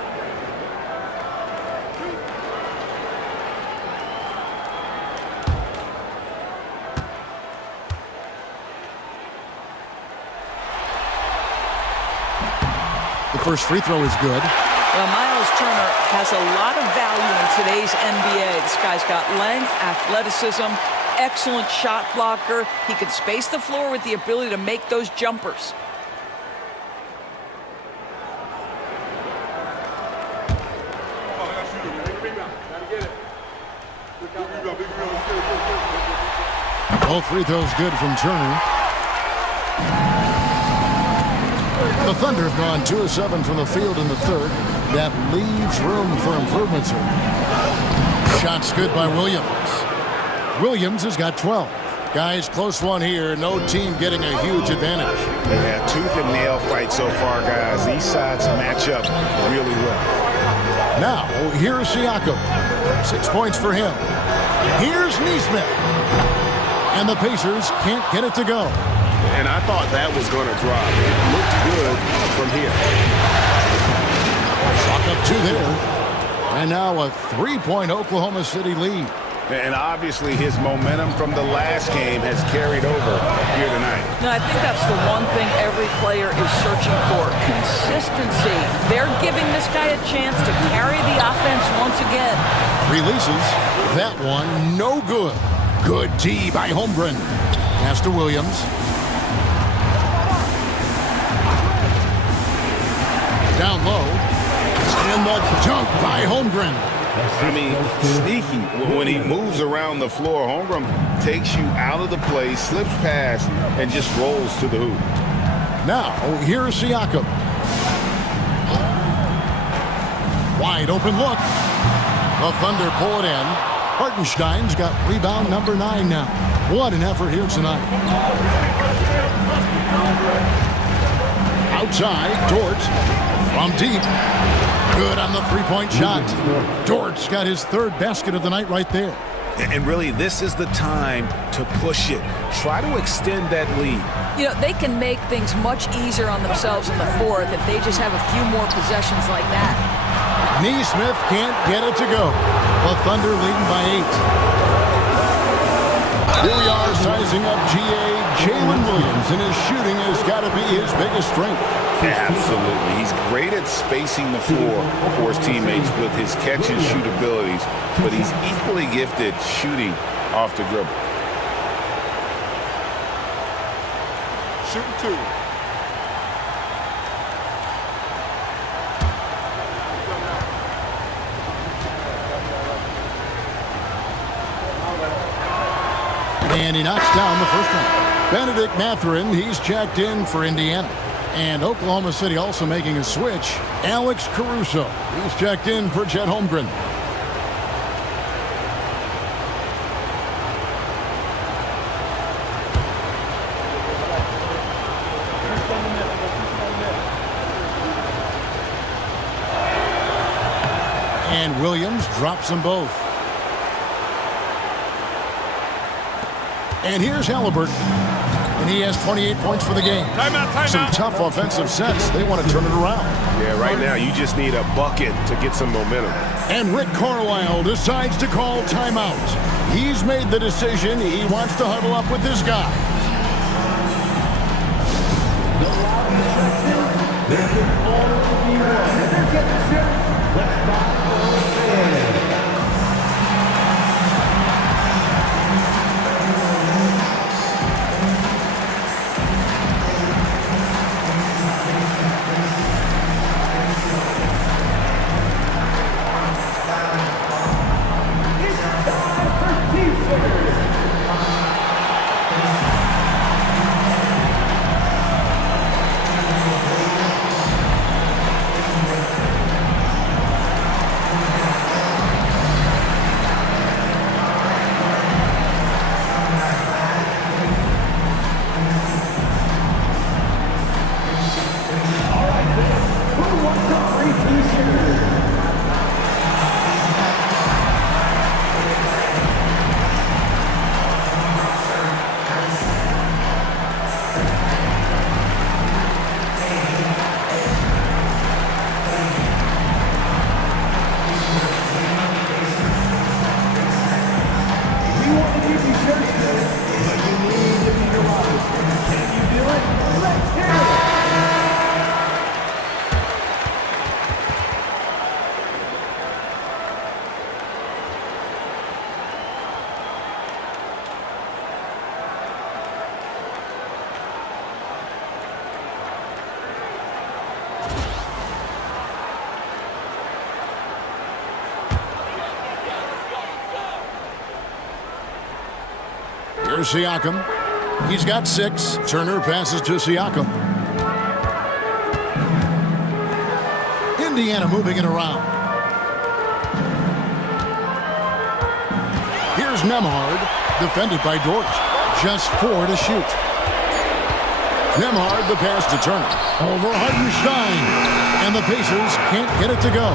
The first free throw is good. Well, Miles Turner has a lot of value in today's NBA. This guy's got length, athleticism, excellent shot blocker. He can space the floor with the ability to make those jumpers. Both free throws good from Turner. The Thunder have gone 2 of 7 from the field in the third. That leaves room for improvement, sir. Shots good by Williams. Williams has got 12. Guys, close one here. No team getting a huge advantage. Yeah, tooth and nail fight so far, guys. These sides match up really well. Now, here's Siakam. 6 points for him. Here's Neesmith. And the Pacers can't get it to go. And I thought that was going to drop. It looked good from here. Chalk up 2 there. And now a 3-point Oklahoma City lead. And obviously his momentum from the last game has carried over here tonight. Now, I think that's the one thing every player is searching for, consistency. They're giving this guy a chance to carry the offense once again. Releases. That one no good. Good D by Holmgren. Pass to Williams. Down low. And the dunk by Holmgren. I mean, sneaky. When he moves around the floor, Holmgren takes you out of the play, slips past, and just rolls to the hoop. Now, here's Siakam. Wide open look. The Thunder pull it in. Hartenstein's got rebound number 9 now. What an effort here tonight. Outside, Dort from deep. Good on the 3-point shot. Dort's got his 3rd basket of the night right there. And really, this is the time to push it. Try to extend that lead. You know, they can make things much easier on themselves in the 4th if they just have a few more possessions like that. Neesmith can't get it to go. The Thunder leading by 8. Here we are sizing up GA Jalen Williams, and his shooting has got to be his biggest strength. Absolutely. He's great at spacing the floor for his teammates with his catch and shoot abilities, but he's equally gifted shooting off the dribble. Shooting 2. And he knocks down the first one. Benedict Mathurin, he's checked in for Indiana. And Oklahoma City also making a switch. Alex Caruso, he's checked in for Chet Holmgren. And Williams drops them both. And here's Halliburton. And he has 28 points for the game. Some tough offensive sets. They want to turn it around. Yeah, right now you just need a bucket to get some momentum. And Rick Carlisle decides to call timeout. He's made the decision. He wants to huddle up with his guys. Here's Siakam. He's got 6. Turner passes to Siakam. Indiana moving it around. Here's Nembhard, defended by Dort. Just 4 to shoot. Nembhard, the pass to Turner. Over Hartenstein. And the Pacers can't get it to go.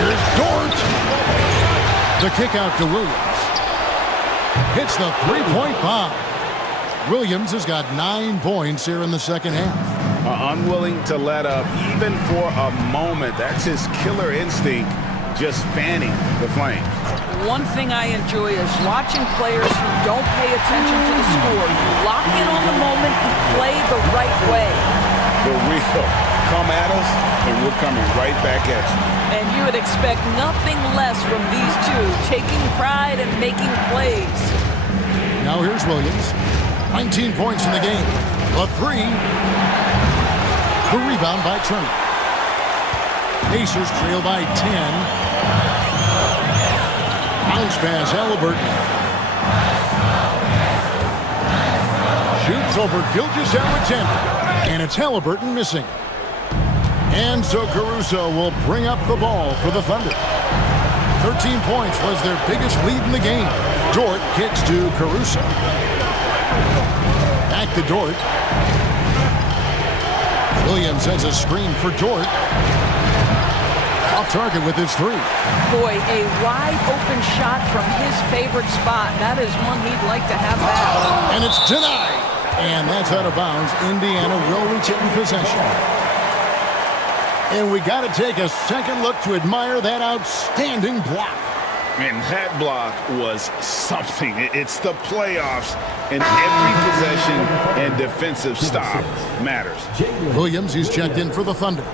Here's Dort. The kick out to Williams. Hits the three-point bomb. Williams has got 9 points here in the second half. Unwilling to let up even for a moment. That's his killer instinct, just fanning the flames. One thing I enjoy is watching players who don't pay attention to the score. You lock in on the moment and play the right way. The real come at us, and we're coming right back at you. And you would expect nothing less from these two, taking pride and making plays. Now here's Williams. 19 points in the game. A 3. The rebound by Turner. Pacers trail by 10. Bounce pass, Halliburton. Shoots over Gilgeous-Alexander. And it's Halliburton missing. And so Caruso will bring up the ball for the Thunder. 13 points was their biggest lead in the game. Dort kicks to Caruso. Back to Dort. Williams has a screen for Dort. Off target with his 3. Boy, a wide open shot from his favorite spot. That is one he'd like to have back. And it's denied. And that's out of bounds. Indiana will retain possession. And we got to take a second look to admire that outstanding block. And that block was something. It's the playoffs, and every possession and defensive stop matters. Williams, he's checked in for the Thunder.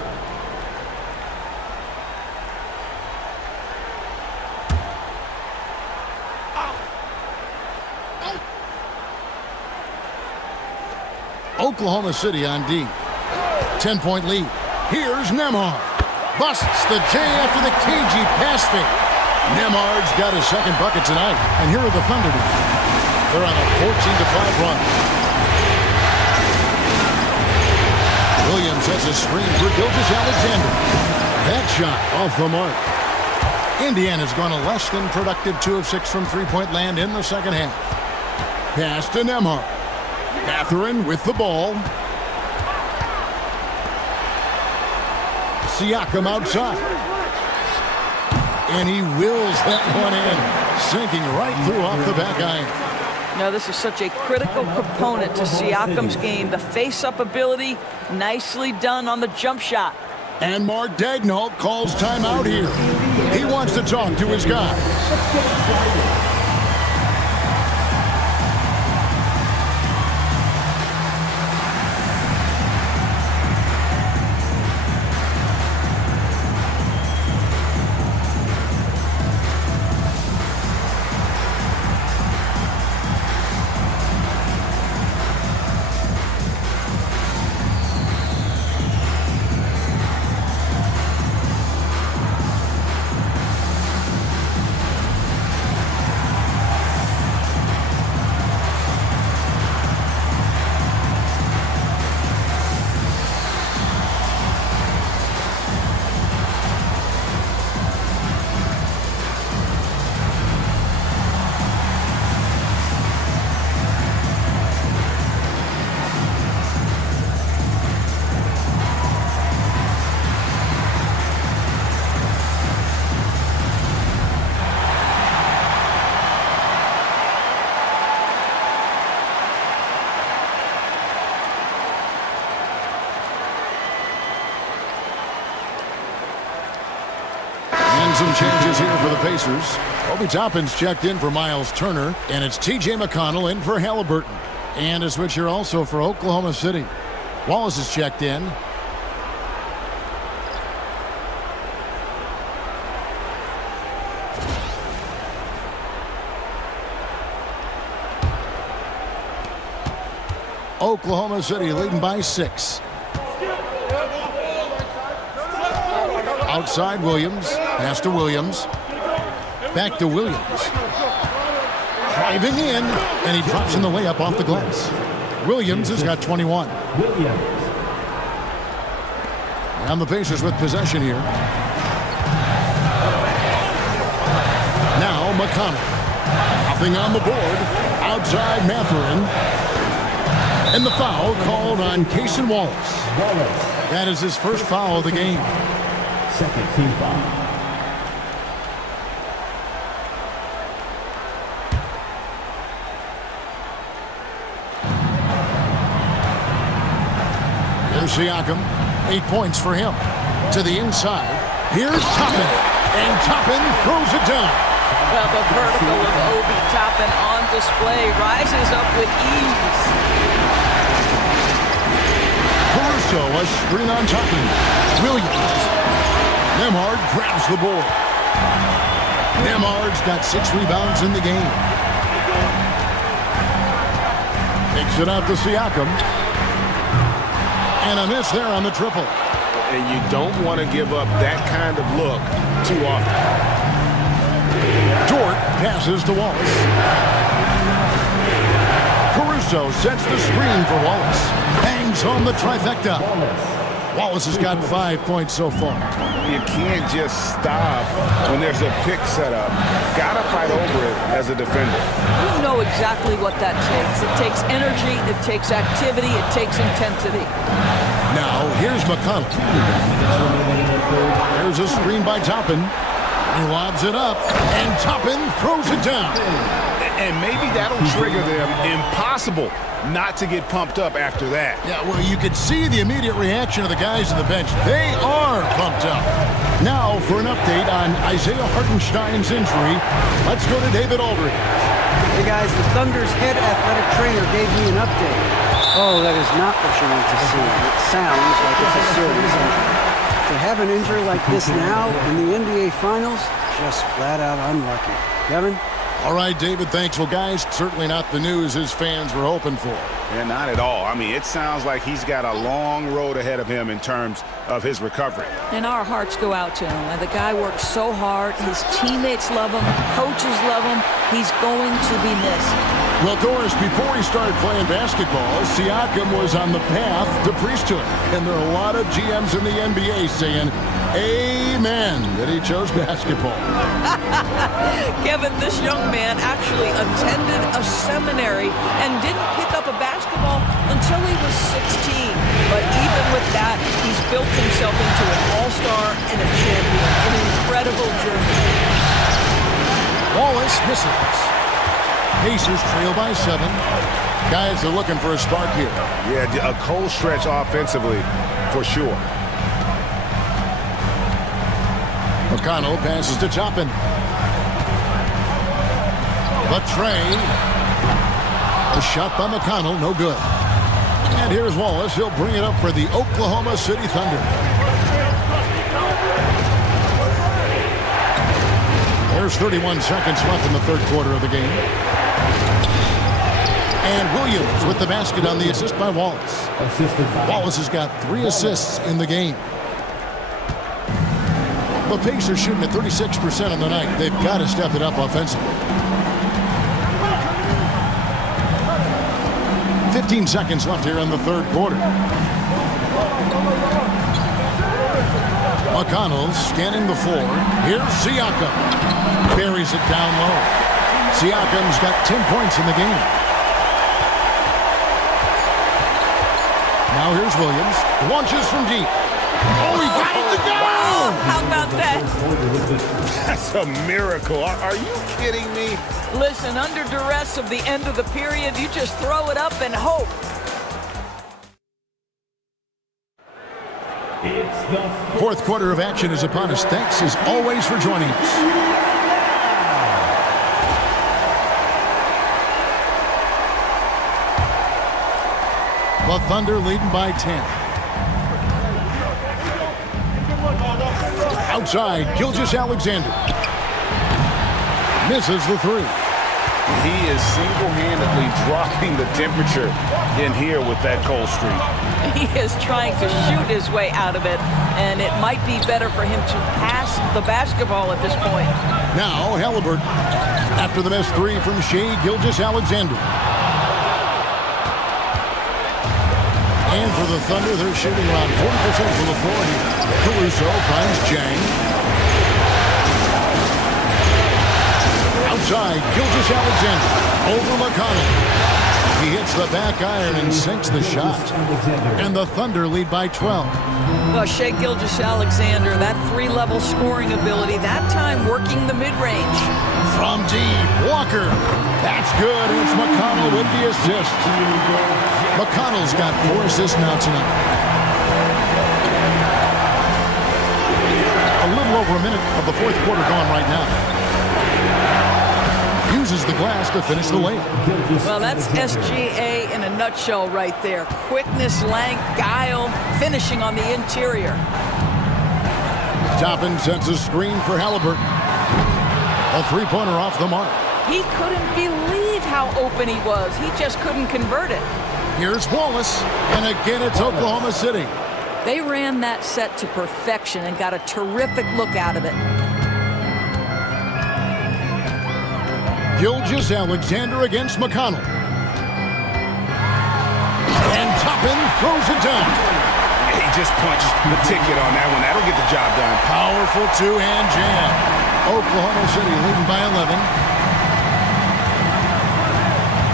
Oklahoma City on D. 10-point lead. Here's Nembhard. Busts the J after the cagey pass fake. Nembhard's got his second bucket tonight. And here are the Thunder. They're on a 14-5 run. Williams has a screen for Gilgeous-Alexander. That shot off the mark. Indiana's gone a less than productive 2 of 6 from three-point land in the second half. Pass to Nembhard. Catherine with the ball. Siakam outside. And he wills that one in, sinking right through off the back iron. Now, this is such a critical component to Siakam's game. The face-up ability, nicely done on the jump shot. And Mark Daigneault calls timeout here. He wants to talk to his guys. Some changes here for the Pacers. Obi Toppin's checked in for Miles Turner, and it's T.J. McConnell in for Halliburton. And a switch here also for Oklahoma City. Wallace is checked in. Oklahoma City leading by 6. Outside Williams. Pass to Williams. Back to Williams. Driving in, and he drops in the layup off the glass. Williams has got 21. And the Pacers with possession here. Now McConnell. Nothing on the board. Outside Mathurin. And the foul called on Cason Wallace. That is his first foul of the game. Second team foul. Here's Siakam. 8 points for him. To the inside. Here's Toppin. And Toppin throws it down. Well, the vertical of Obi Toppin on display rises up with ease. Caruso, a screen on Toppin. Williams. Nembhard grabs the board. Nembhard's got 6 rebounds in the game. Takes it out to Siakam. And a miss there on the triple. And you don't want to give up that kind of look too often. Dort passes to Wallace. Caruso sets the screen for Wallace. Hangs on the trifecta. Wallace has got 5 points so far. You can't just stop when there's a pick set up. Got to fight over it as a defender. You know exactly what that takes. It takes energy, it takes activity, it takes intensity. Now, here's McConnell. There's a screen by Toppin. He lobs it up, and Toppin throws it down. And maybe that'll trigger them. Impossible not to get pumped up after that. Yeah, well, you could see the immediate reaction of the guys on the bench. They are pumped up. Now, for an update on Isaiah Hartenstein's injury, let's go to David Aldridge. Hey guys, the Thunder's head athletic trainer gave me an update. Oh, that is not what you want to see. It sounds like it's a serious injury. To have an injury like this now in the NBA Finals, just flat out unlucky. Kevin? All right, David, thanks. Well, guys, certainly not the news his fans were hoping for. Yeah, not at all. I mean, it sounds like he's got a long road ahead of him in terms of his recovery. And our hearts go out to him. And the guy works so hard. His teammates love him. Coaches love him. He's going to be missed. Well, Doris, before he started playing basketball, Siakam was on the path to priesthood. And there are a lot of GMs in the NBA saying, amen, that he chose basketball. Kevin, this young man actually attended a seminary and didn't pick up a basketball until he was 16. But even with that, he's built himself into an all-star and a champion. An incredible journey. Wallace misses. Pacers trail by 7. Guys are looking for a spark here. Yeah, a cold stretch offensively for sure. McConnell passes to Toppin. But Trey. A shot by McConnell, no good. And here's Wallace. He'll bring it up for the Oklahoma City Thunder. There's 31 seconds left in the third quarter of the game. And Williams with the basket on the assist by Wallace. Wallace has got 3 assists in the game. The Pacers shooting at 36% on the night. They've got to step it up offensively. 15 seconds left here in the third quarter. McConnell scanning the floor. Here's Siakam. Buries it down low. Siakam's got 10 points in the game. Now here's Williams. Launches from deep. Oh, he got it to go! How about that? That's a miracle. Are you kidding me? Listen, under duress of the end of the period, you just throw it up and hope. Fourth quarter of action is upon us. Thanks as always for joining us. The Thunder leading by 10. Outside, Gilgeous-Alexander. Misses the 3. He is single-handedly dropping the temperature in here with that cold streak. He is trying to shoot his way out of it, and it might be better for him to pass the basketball at this point. Now Halliburton after the missed three from Shai Gilgeous-Alexander. And for the Thunder, they're shooting around 40% from the floor here. Caruso finds Jang. Outside, Gilgeous-Alexander over McConnell. He hits the back iron and sinks the shot. And the Thunder lead by 12. Well, Shai Gilgeous-Alexander, that three-level scoring ability, that time working the mid-range. From deep, Walker. That's good. It's McConnell with the assist. McConnell's got 4 assists now tonight. A little over a minute of the fourth quarter gone right now. Uses the glass to finish the layup. Well, that's SGA in a nutshell right there. Quickness, length, guile, finishing on the interior. Toppin sends a screen for Halliburton. A three-pointer off the mark. He couldn't believe how open he was. He just couldn't convert it. Here's Wallace, and again it's Oklahoma City. They ran that set to perfection and got a terrific look out of it. Gilgeous-Alexander against McConnell. And Toppin throws it down. He just punched the ticket on that one. That'll get the job done. Powerful two-hand jam. Oklahoma City leading by 11.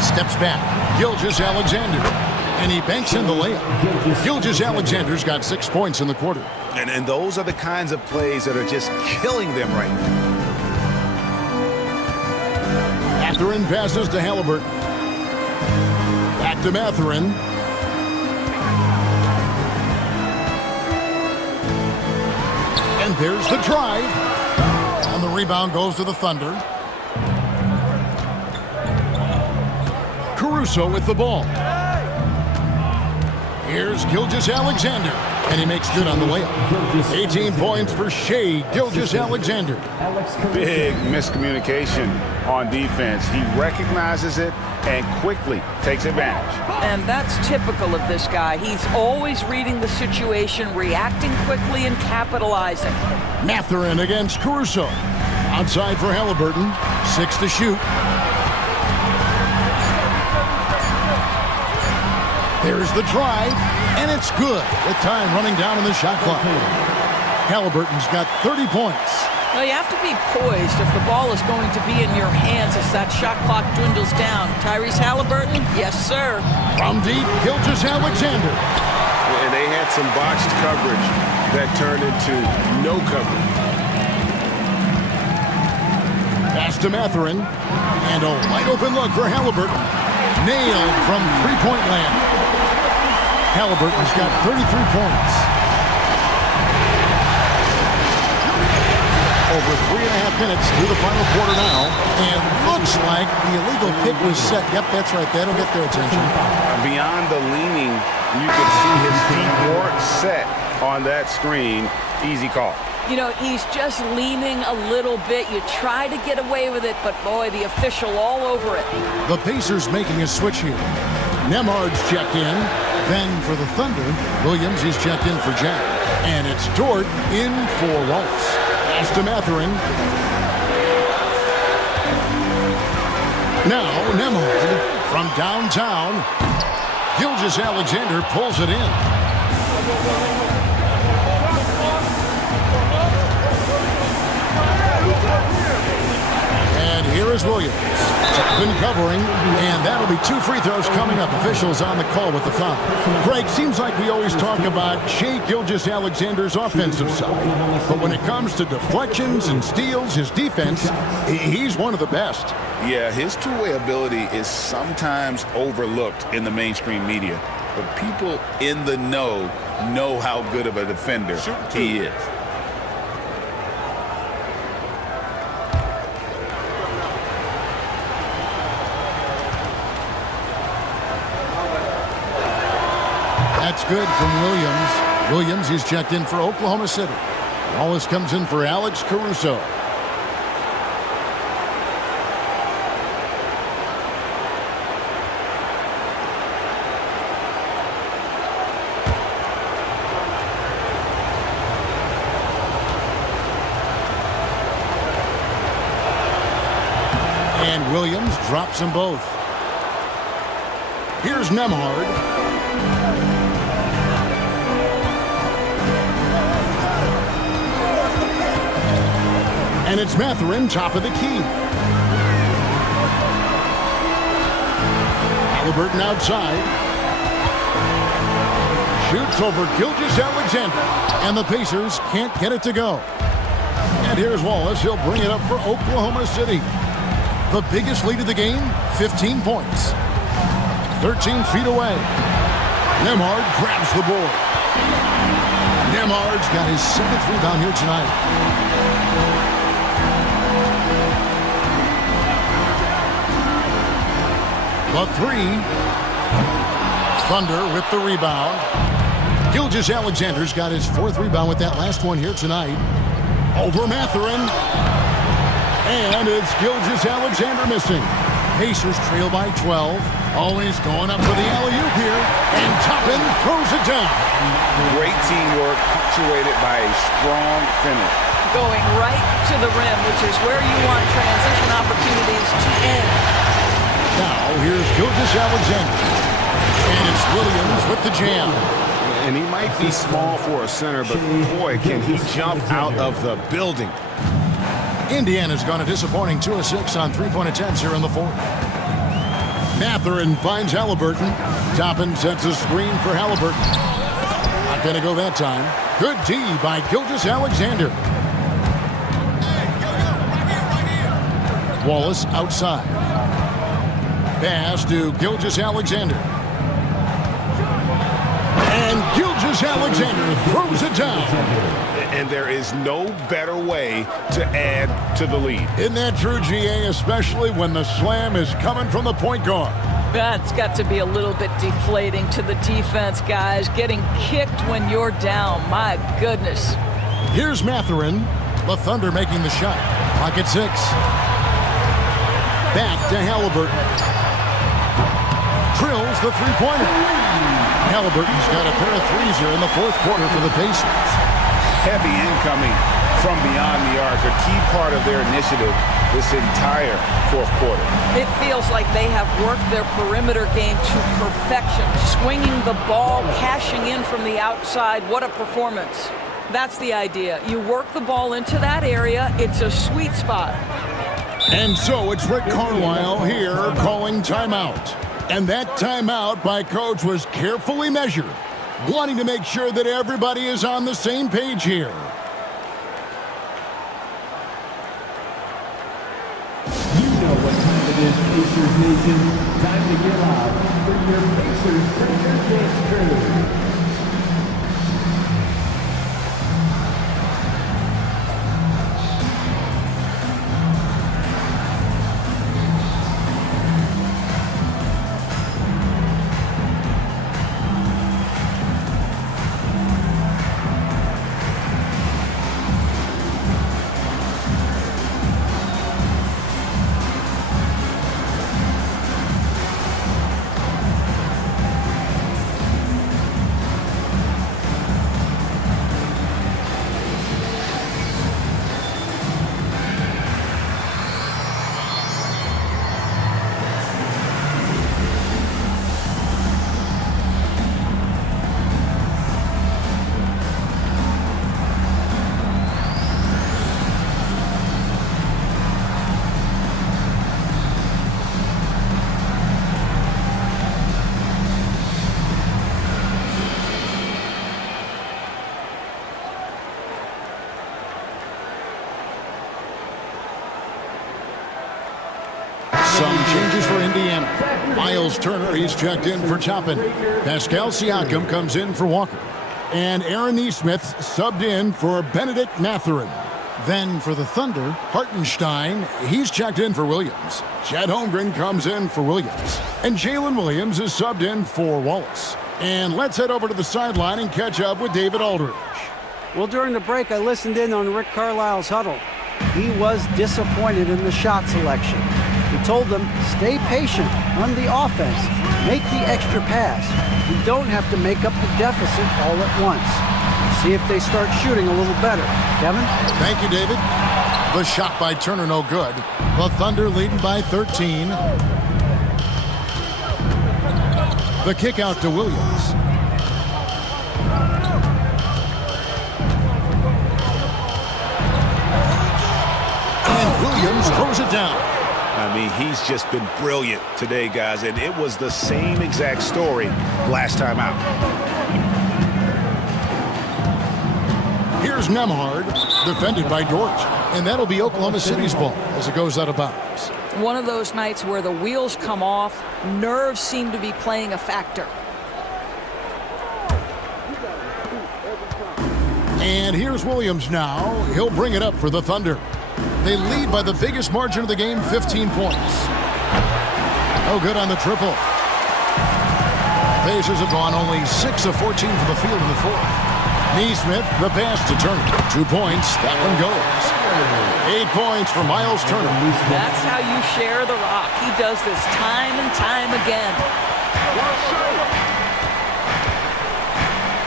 Steps back. Gilgeous-Alexander. And he banks in the layup. Gilgeous-Alexander's got 6 points in the quarter. And those are the kinds of plays that are just killing them right now. Mathurin passes to Halliburton. Back to Mathurin. And there's the drive. And the rebound goes to the Thunder. Caruso with the ball. Here's Gilgeous-Alexander. And he makes good on the layup. 18 points for Shai Gilgeous-Alexander. Big miscommunication on defense. He recognizes it and quickly takes advantage. And that's typical of this guy. He's always reading the situation, reacting quickly, and capitalizing. Mathurin against Caruso. Outside for Halliburton. 6 to shoot. There's the drive, and it's good with time running down on the shot clock. Halliburton's got 30 points. Well, you have to be poised if the ball is going to be in your hands as that shot clock dwindles down. Tyrese Halliburton, yes, sir. From deep, Gilgeous-Alexander. And they had some botched coverage that turned into no coverage. Pass to Mathurin. And a wide open look for Halliburton. Nailed from three-point land. Halliburton's got 33 points. Over 3.5 minutes through the final quarter now. And looks like the illegal kick was set. Yep, that's right. That'll get their attention. Beyond the leaning, you can see his feet weren't set on that screen. Easy call. You know, he's just leaning a little bit. You try to get away with it, but boy, the official all over it. The Pacers making a switch here. Nembhard's checked in. Then for the Thunder, Williams is checked in for Jack. And it's Dort in for Wallace. Pass to Mathurin. Now Nembhard from downtown. Gilgeous-Alexander pulls it in. And here is Williams. Been covering, and that'll be 2 free throws coming up. Officials on the call with the foul. Greg, seems like we always talk about Shai Gilgeous-Alexander's offensive side, but when it comes to deflections and steals, his defense, he's one of the best. Yeah, his two-way ability is sometimes overlooked in the mainstream media, but people in the know how good of a defender he is. That's good from Williams. Williams, he's checked in for Oklahoma City. Wallace comes in for Alex Caruso. And Williams drops them both. Here's Nemhard. And it's Mathurin, top of the key. Halliburton outside. Shoots over Gilgeous-Alexander. And the Pacers can't get it to go. And here's Wallace. He'll bring it up for Oklahoma City. The biggest lead of the game, 15 points. 13 feet away. Nemhard grabs the board. Nemhard's got his 7th rebound here tonight. The 3. Thunder with the rebound. Gilgeous-Alexander's got his 4th rebound with that last one here tonight. Over Mathurin. And it's Gilgeous-Alexander missing. Pacers trail by 12. Always going up for the alley-oop here. And Toppin throws it down. Great teamwork, punctuated by a strong finish. Going right to the rim, which is where you want transition opportunities to end. Now, here's Gilgeous-Alexander. And it's Williams with the jam. And he might be small for a center, but boy, can he jump out of the building. Indiana's gone a disappointing 2 of 6 on three-point attempts here in the 4th. Mathurin finds Halliburton. Toppin sets a screen for Halliburton. Not going to go that time. Good D by Gilgeous-Alexander. Wallace outside. Pass to Gilgeous-Alexander. And Gilgeous-Alexander throws it down. And there is no better way to add to the lead. Isn't that true, GA, especially when the slam is coming from the point guard? That's got to be a little bit deflating to the defense, guys. Getting kicked when you're down. My goodness. Here's Mathurin. The Thunder making the shot. Pocket 6. Back to Halliburton. Drills the three-pointer. Halliburton's got a pair of threes here in the 4th quarter for the Pacers. Heavy incoming from beyond the arc, a key part of their initiative this entire 4th quarter. It feels like they have worked their perimeter game to perfection. Swinging the ball, cashing in from the outside. What a performance. That's the idea. You work the ball into that area. It's a sweet spot. And so it's Rick Carlisle here calling timeout. And that timeout by Coach was carefully measured, wanting to make sure that everybody is on the same page here. You know what time it is, Pacers Nation. Time to get out for your Pacers Treasure Dance Crew. Some changes for Indiana. Miles Turner, he's checked in for Toppin. Pascal Siakam comes in for Walker. And Aaron Nesmith subbed in for Benedict Mathurin. Then for the Thunder, Hartenstein, he's checked in for Williams. Chet Holmgren comes in for Williams. And Jalen Williams is subbed in for Wallace. And let's head over to the sideline and catch up with David Aldridge. Well, during the break, I listened in on Rick Carlisle's huddle. He was disappointed in the shot selection. He told them, stay patient, run the offense, make the extra pass. You don't have to make up the deficit all at once. See if they start shooting a little better. Kevin? Thank you, David. The shot by Turner, no good. The Thunder leading by 13. The kick out to Williams. And Williams throws it down. I mean, he's just been brilliant today, guys, and it was the same exact story last time out. Here's Nembhard, defended by Dortch, and that'll be Oklahoma City's ball as it goes out of bounds. One of those nights where the wheels come off, nerves seem to be playing a factor. And here's Williams now. He'll bring it up for the Thunder. They lead by the biggest margin of the game, 15 points. No good on the triple. Pacers have gone only 6 of 14 from the field in the fourth. Neesmith, the pass to Turner. 2 points. That one goes. 8 points for Miles Turner. That's how you share the rock. He does this time and time again.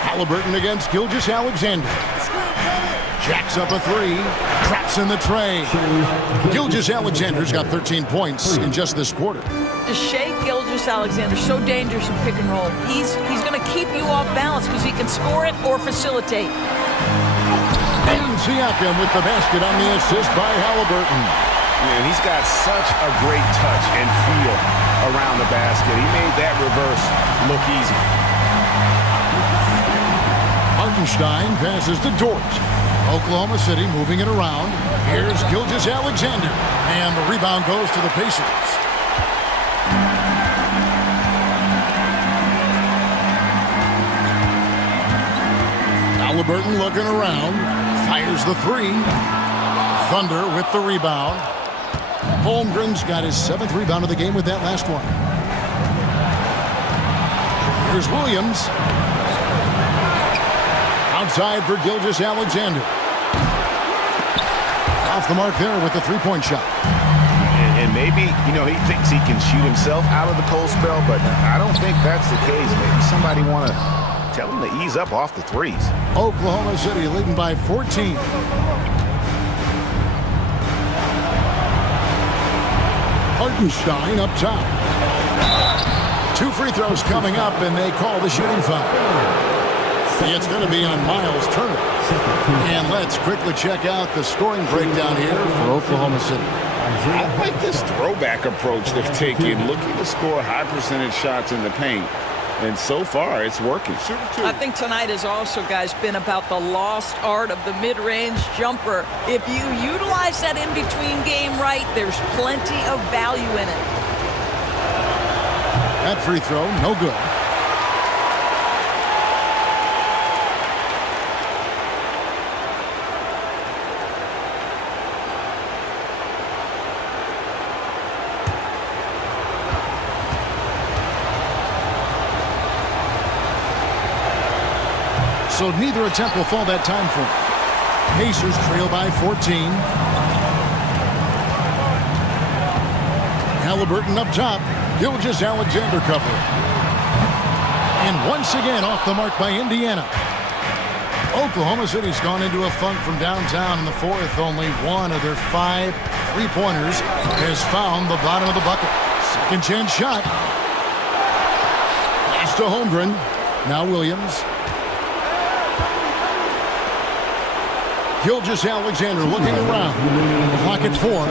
Halliburton against Gilgeous-Alexander. Jacks up a 3. Traps in the tray. Gilgeous-Alexander's got 13 points in just this quarter. Shea Gilgeous-Alexander, so dangerous in pick and roll. He's going to keep you off balance because he can score it or facilitate. And Siakam with the basket on the assist by Halliburton. Man, he's got such a great touch and feel around the basket. He made that reverse look easy. Hartenstein passes to Dort. Oklahoma City moving it around. Here's Gilgeous-Alexander. And the rebound goes to the Pacers. Halliburton looking around. Fires the 3. Thunder with the rebound. Holmgren's got his 7th rebound of the game with that last one. Here's Williams. Outside for Gilgeous-Alexander. Off the mark there with the 3-point shot. And maybe, he thinks he can shoot himself out of the cold spell, but I don't think that's the case. Maybe somebody want to tell him to ease up off the threes. Oklahoma City leading by 14. Hartenstein up top. 2 free throws coming up, and they call the shooting foul. It's going to be on Miles Turner. And let's quickly check out the scoring breakdown here for Oklahoma City. I like this throwback approach they're taking, looking to score high percentage shots in the paint. And so far, it's working. I think tonight has also, guys, been about the lost art of the mid-range jumper. If you utilize that in-between game right, there's plenty of value in it. That free throw, no good. So neither attempt will fall that time frame. Pacers trail by 14. Halliburton up top. Gilgeous-Alexander cover. And once again off the mark by Indiana. Oklahoma City's gone into a funk from downtown in the fourth. Only one of their 5 3-pointers has found the bottom of the bucket. Second chance shot. Pass to Holmgren. Now Williams. Gilgeous-Alexander looking around. Clock at 4.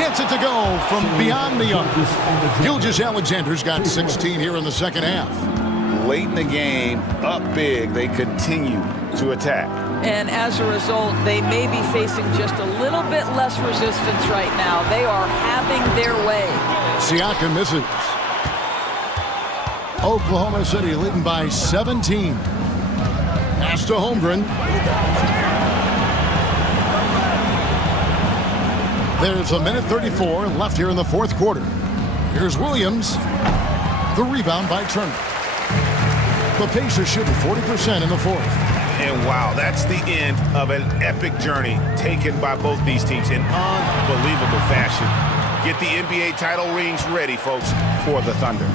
Gets it to go from beyond the arc. Gilgeous-Alexander's got 16 here in the second half. Late in the game, up big, they continue to attack. And as a result, they may be facing just a little bit less resistance right now. They are having their way. Siakam misses. Oklahoma City leading by 17. Pass to Holmgren. There's a minute 34 left here in the fourth quarter. Here's Williams. The rebound by Turner. The Pacers shooting 40% in the fourth. And wow, that's the end of an epic journey taken by both these teams in unbelievable fashion. Get the NBA title rings ready, folks, for the Thunder.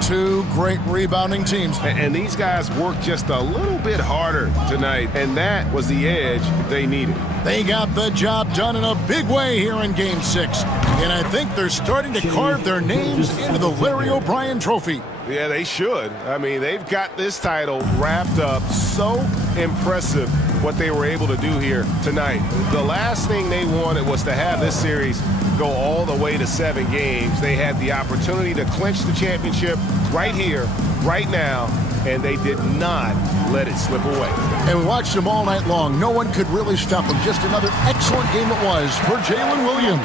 Two great rebounding teams. And these guys worked just a little bit harder tonight, and that was the edge they needed. They got the job done in a big way here in Game 6. And I think they're starting to carve their names into the Larry O'Brien Trophy. Yeah, they should. I mean, they've got this title wrapped up. So impressive what they were able to do here tonight. The last thing they wanted was to have this series go all the way to 7 games. They had the opportunity to clinch the championship right here, right now, and they did not let it slip away. And we watched them all night long. No one could really stop them. Just another excellent game it was for Jalen Williams.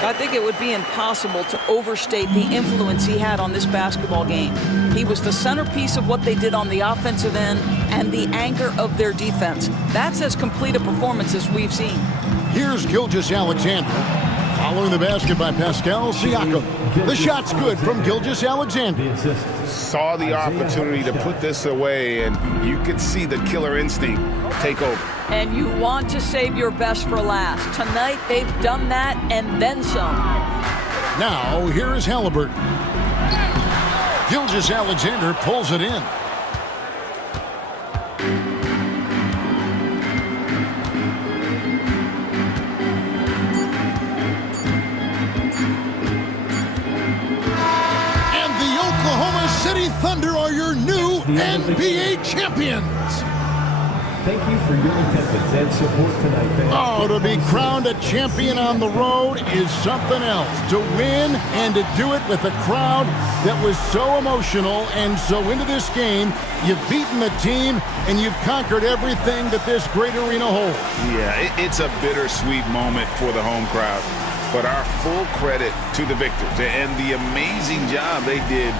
I think it would be impossible to overstate the influence he had on this basketball game. He was the centerpiece of what they did on the offensive end and the anchor of their defense. That's as complete a performance as we've seen. Here's Gilgeous-Alexander. Following the basket by Pascal Siakam. The shot's good from Gilgeous-Alexander. Saw the opportunity to put this away, and you could see the killer instinct take over. And you want to save your best for last. Tonight, they've done that and then some. Now, here is Halliburton. Gilgeous-Alexander pulls it in. City Thunder are your new NBA champions. Thank you for your attendance and support tonight, fans. Oh, to be crowned a champion on the road is something else. To win and to do it with a crowd that was so emotional and so into this game, you've beaten the team and you've conquered everything that this great arena holds. Yeah, it's a bittersweet moment for the home crowd. But our full credit to the victors and the amazing job they did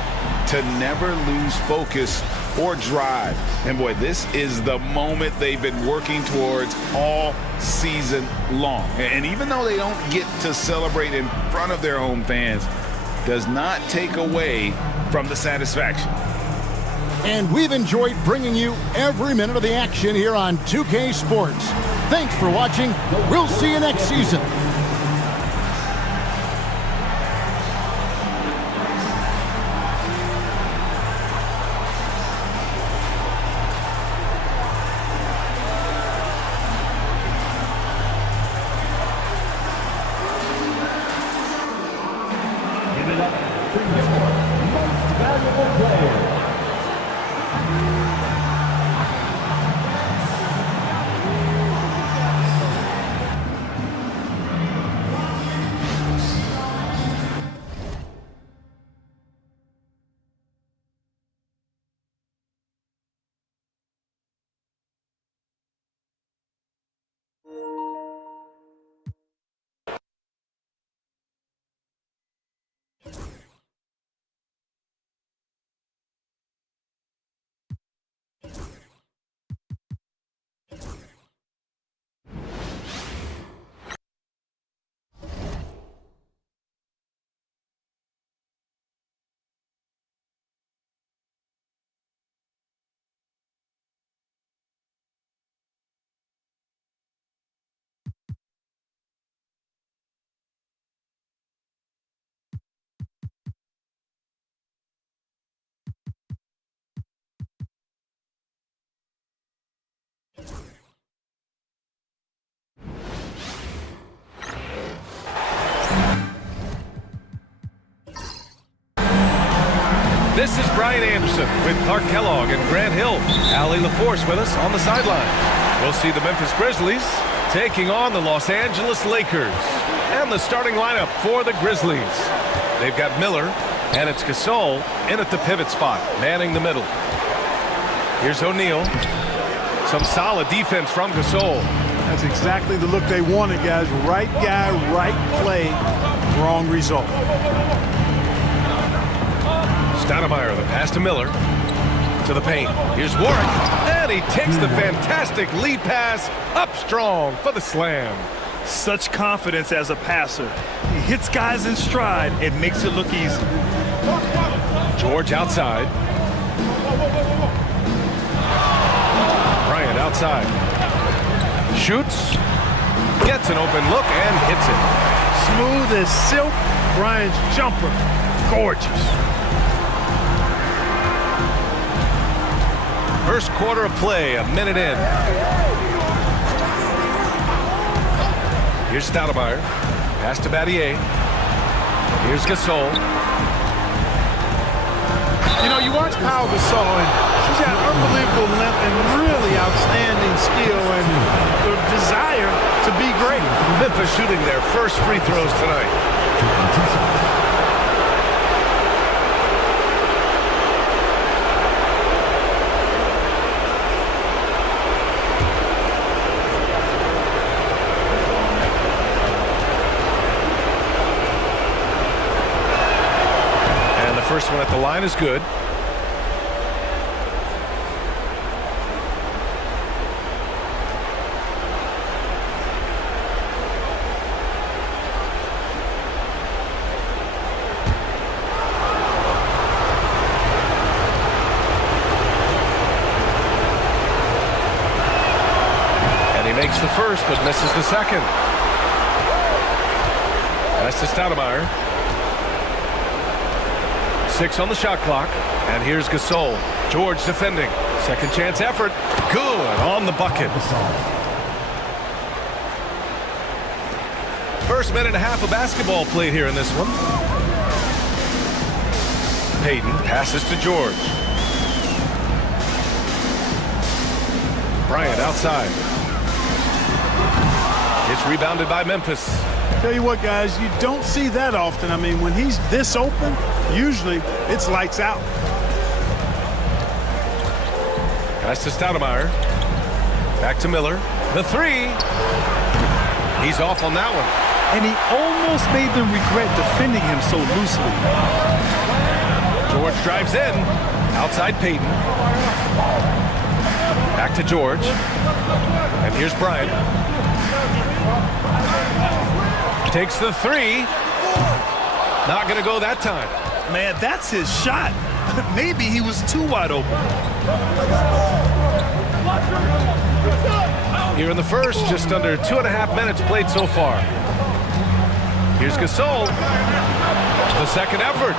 to never lose focus or drive. And boy, this is the moment they've been working towards all season long. And even though they don't get to celebrate in front of their home fans, does not take away from the satisfaction. And we've enjoyed bringing you every minute of the action here on 2K Sports. Thanks for watching. We'll see you next season. This is Brian Anderson with Clark Kellogg and Grant Hill. Allie LaForce with us on the sidelines. We'll see the Memphis Grizzlies taking on the Los Angeles Lakers. And the starting lineup for the Grizzlies. They've got Miller, and it's Gasol in at the pivot spot, manning the middle. Here's O'Neal. Some solid defense from Gasol. That's exactly the look they wanted, guys. Right guy, right play, wrong result. Stoudemire, the pass to Miller. To the paint. Here's Warwick. And he takes the fantastic lead pass up strong for the slam. Such confidence as a passer. He hits guys in stride and makes it look easy. George outside. Bryant outside. Shoots. Gets an open look and hits it. Smooth as silk. Bryant's jumper. Gorgeous. First quarter of play, a minute in. Here's Stoudemire. Pass to Battier. Here's Gasol. You know, you watch Pau Gasol, and she's got unbelievable length and really outstanding skill and the desire to be great. Memphis shooting their first free throws tonight. First one at the line is good. And he makes the first but misses the second. Pass to Stoudemire. 6 on the shot clock, and here's Gasol. George defending. Second chance effort. Good on the bucket. First minute and a half of basketball played here in this one. Payton passes to George. Bryant outside. It's rebounded by Memphis. Tell you what, guys, you don't see that often. I mean, when he's this open, usually it's lights out. Pass to Stoudemire. Back to Miller. The three. He's off on that one. And he almost made them regret defending him so loosely. George drives in. Outside Payton. Back to George. And here's Bryant. Takes the three. Not going to go that time. Man, that's his shot. Maybe he was too wide open. Here in the first, just under 2.5 minutes played so far. Here's Gasol. The second effort.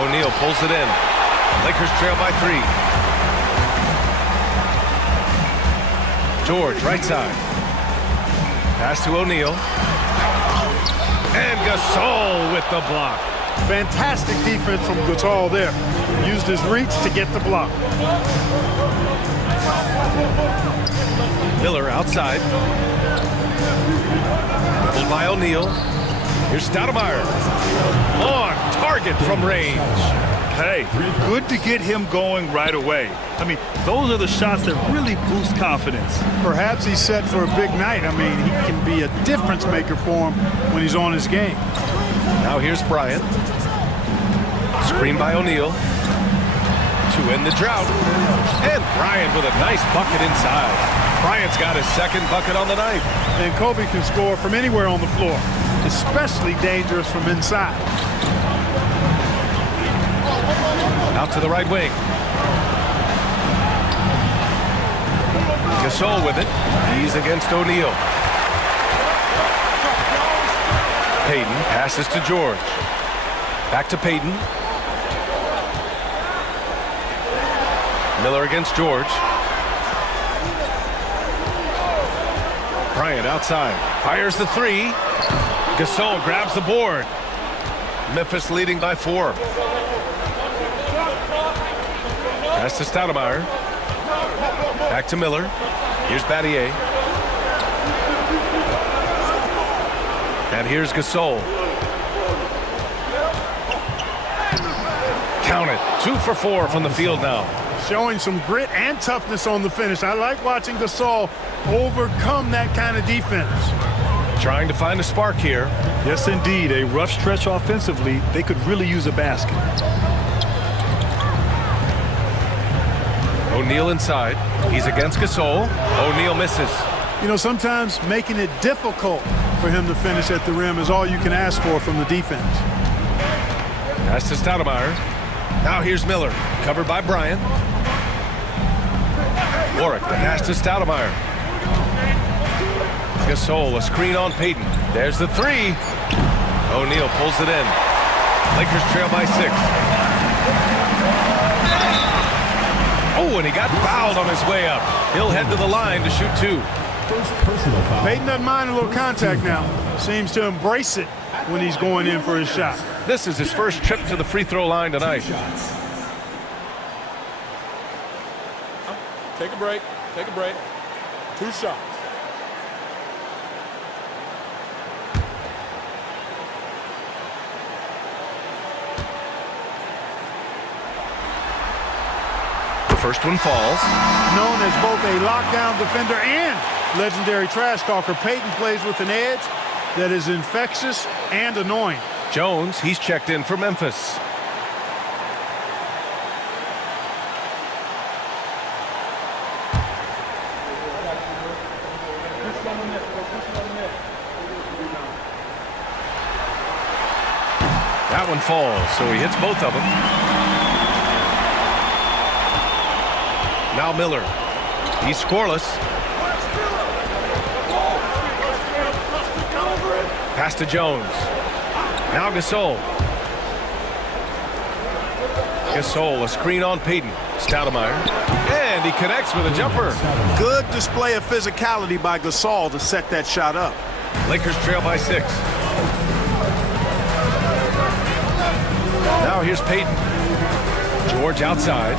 O'Neal pulls it in. Lakers trail by 3. George, right side. Pass to O'Neal. And Gasol with the block. Fantastic defense from Gasol there. Used his reach to get the block. Miller outside. Pulled by O'Neal. Here's Stoudemire. On target from range. Hey, good to get him going right away. I mean, those are the shots that really boost confidence. Perhaps he's set for a big night. I mean, he can be a difference maker for him when he's on his game. Now here's Bryant. Screen by O'Neal. To end the drought. And Bryant with a nice bucket inside. Bryant's got his second bucket on the night. And Kobe can score from anywhere on the floor, especially dangerous from inside. Out to the right wing. Gasol with it. He's against O'Neal. Payton passes to George. Back to Payton. Miller against George. Bryant outside. Fires the three. Gasol grabs the board. Memphis leading by 4. Pass to Stoudemire. Back to Miller. Here's Battier. And here's Gasol. Count it. 2 for 4 from the field now. Showing some grit and toughness on the finish. I like watching Gasol overcome that kind of defense. Trying to find a spark here. Yes, indeed. A rough stretch offensively. They could really use a basket. O'Neal inside. He's against Gasol. O'Neal misses. You know, sometimes making it difficult for him to finish at the rim is all you can ask for from the defense. Pass to Stoudemire. Now here's Miller. Covered by Bryant. Warwick, the pass to Stoudemire. Gasol, a screen on Payton. There's the three. O'Neal pulls it in. Lakers trail by 6. Oh, Oh, and he got fouled on his way up. He'll head to the line to shoot 2. First personal foul. Peyton doesn't mind a little contact now. Seems to embrace it when he's going in for his shot. This is his first trip to the free throw line tonight. Take a break. Take a break. 2 shots. The first one falls. Known as both a lockdown defender and legendary trash talker, Peyton plays with an edge that is infectious and annoying. Jones, he's checked in for Memphis. That one falls, so he hits both of them. Now Miller. He's scoreless. Pass to Jones. Now Gasol. Gasol, a screen on Peyton. Stoudemire. And he connects with a jumper. Good display of physicality by Gasol to set that shot up. Lakers trail by 6. Now here's Peyton. George outside.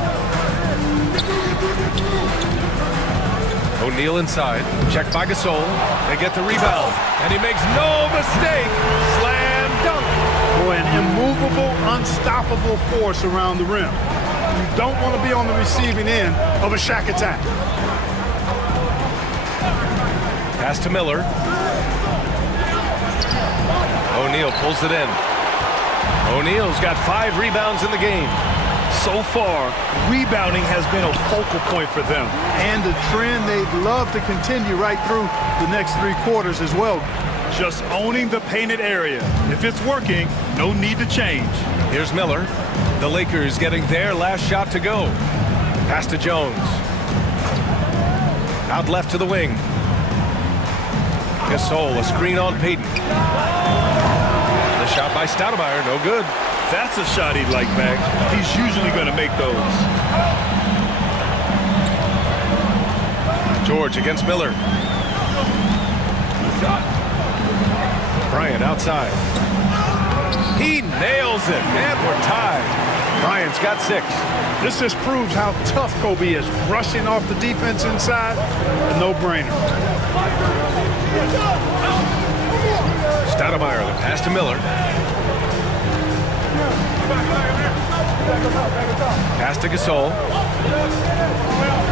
O'Neal inside. Checked by Gasol. They get the rebound. And he makes no mistake. Slam dunk. Boy, an immovable, unstoppable force around the rim. You don't want to be on the receiving end of a Shaq attack. Pass to Miller. O'Neal pulls it in. O'Neal's got 5 rebounds in the game. So far, rebounding has been a focal point for them. And a trend they'd love to continue right through the next 3 quarters as well. Just owning the painted area. If it's working, no need to change. Here's Miller. The Lakers getting their last shot to go. Pass to Jones. Out left to the wing. Gasol, a screen on Peyton. The shot by Stoudemire, no good. That's a shot he'd like back. He's usually going to make those. George against Miller. Bryant outside. He nails it, and we're tied. Bryant's got 6. This just proves how tough Kobe is. Rushing off the defense inside, a no-brainer. Stoudemire, the pass to Miller. Pass to Gasol.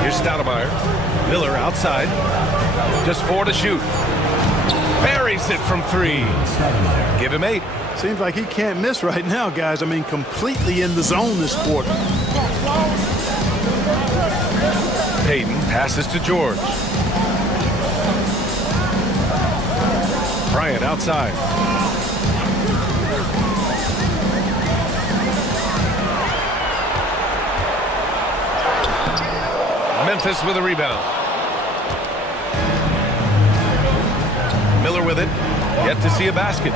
Here's Stoudemire. Miller outside. Just 4 to shoot. Buries it from 3. Give him 8. Seems like he can't miss right now, guys. I mean, completely in the zone this quarter. Peyton passes to George. Bryant outside. Memphis with a rebound. Miller with it. Yet to see a basket.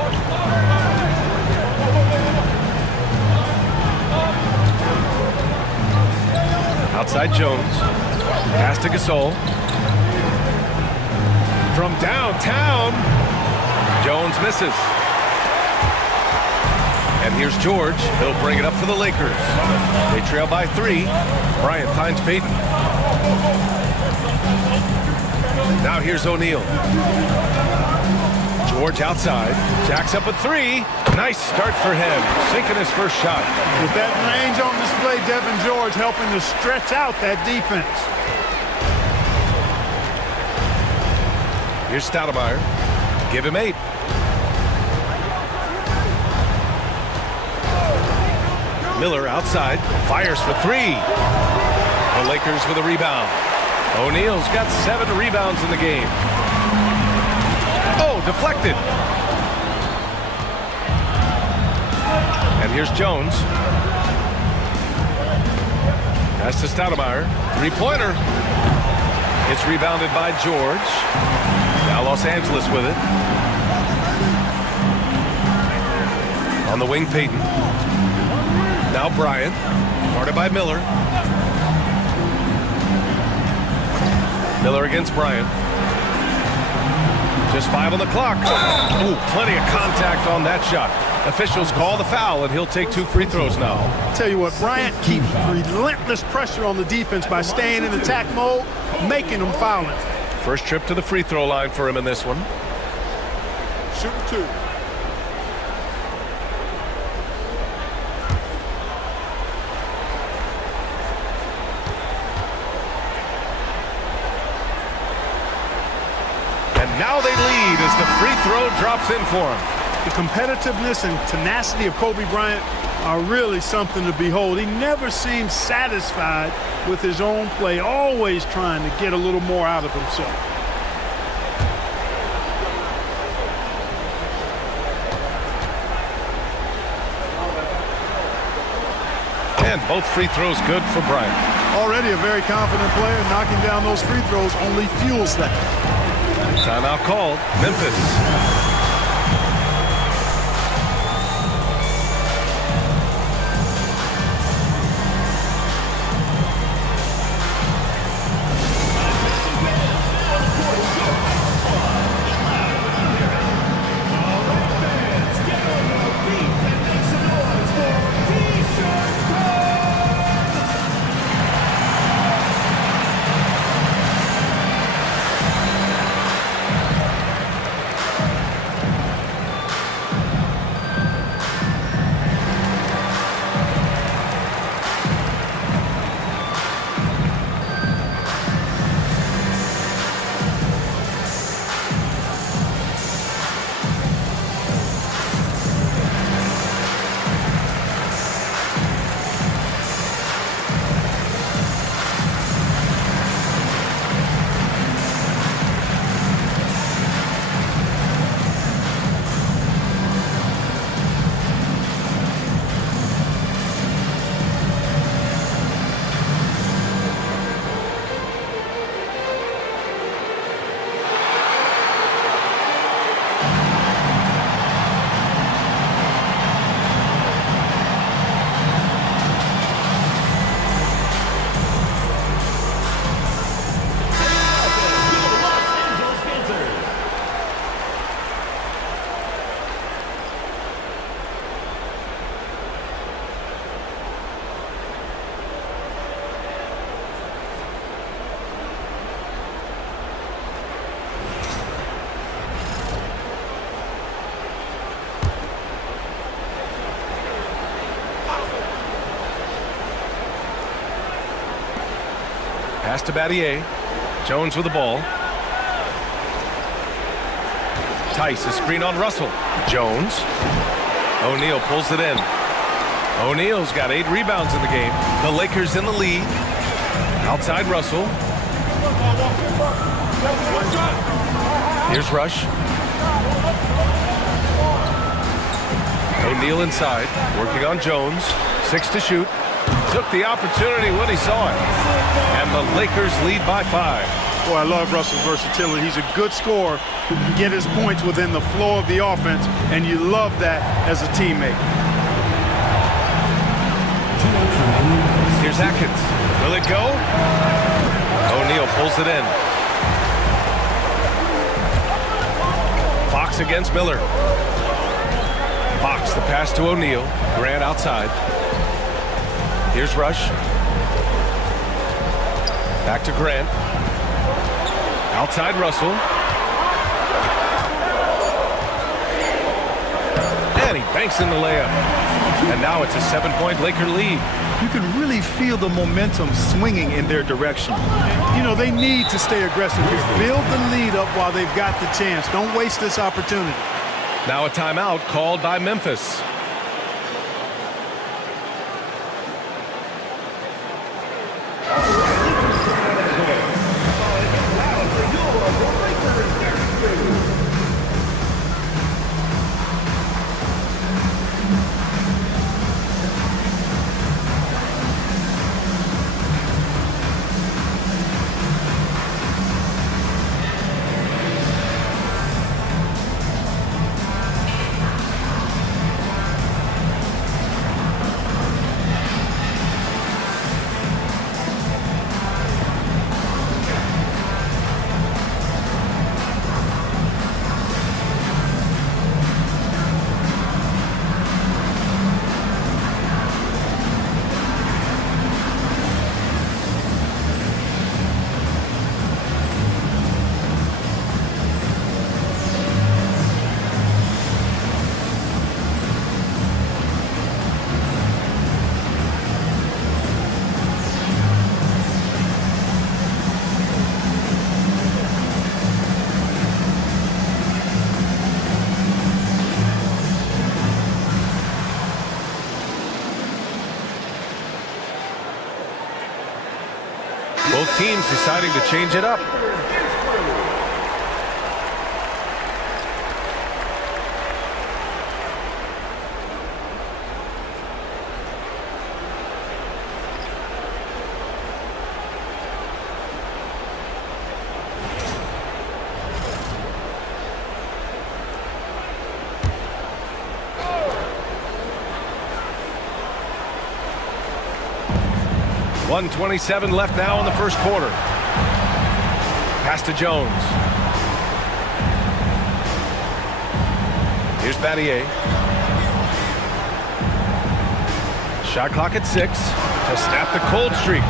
Outside Jones. Pass to Gasol. From downtown. Jones misses. And here's George. He'll bring it up for the Lakers. They trail by 3. Bryant finds Peyton. Now here's O'Neal. George outside. Jacks up at 3. Nice start for him. Sinking his first shot. With that range on display, Devin George helping to stretch out that defense. Here's Stoudemire. Give him 8. Miller outside. Fires for 3. The Lakers with a rebound. O'Neal's got 7 rebounds in the game. Oh, deflected. And here's Jones. Pass to Stoudemire. 3-pointer. It's rebounded by George. Now Los Angeles with it. On the wing, Peyton. Now Bryant. Guarded by Miller. Miller against Bryant. Just 5 on the clock. Ooh, plenty of contact on that shot. Officials call the foul, and he'll take 2 free throws now. Tell you what, Bryant keeps relentless pressure on the defense by staying in attack mode, making them foul him. First trip to the free throw line for him in this one. Shooting 2. And now they lead as the free throw drops in for him. The competitiveness and tenacity of Kobe Bryant are really something to behold. He never seems satisfied with his own play, always trying to get a little more out of himself. And both free throws good for Bryant. Already a very confident player, knocking down those free throws only fuels that. Timeout called. Memphis. Pass to Battier. Jones with the ball. Tice, a screen on Russell. Jones. O'Neal pulls it in. O'Neal's got 8 rebounds in the game. The Lakers in the lead. Outside Russell. Here's Rush. O'Neal inside, working on Jones. 6 to shoot. Took the opportunity when he saw it. And the Lakers lead by 5. Boy, I love Russell's versatility. He's a good scorer who can get his points within the flow of the offense, and you love that as a teammate. Here's Atkins. Will it go? O'Neal pulls it in. Fox against Miller. Fox, the pass to O'Neal. Grant outside. Here's Rush. Back to Grant. Outside Russell. And he banks in the layup. And now it's a 7-point Laker lead. You can really feel the momentum swinging in their direction. You know, they need to stay aggressive here. Build the lead up while they've got the chance. Don't waste this opportunity. Now a timeout called by Memphis. Both teams deciding to change it up. .127 left now in the first quarter. Pass to Jones. Here's Battier. Shot clock at 6 to snap the cold streak.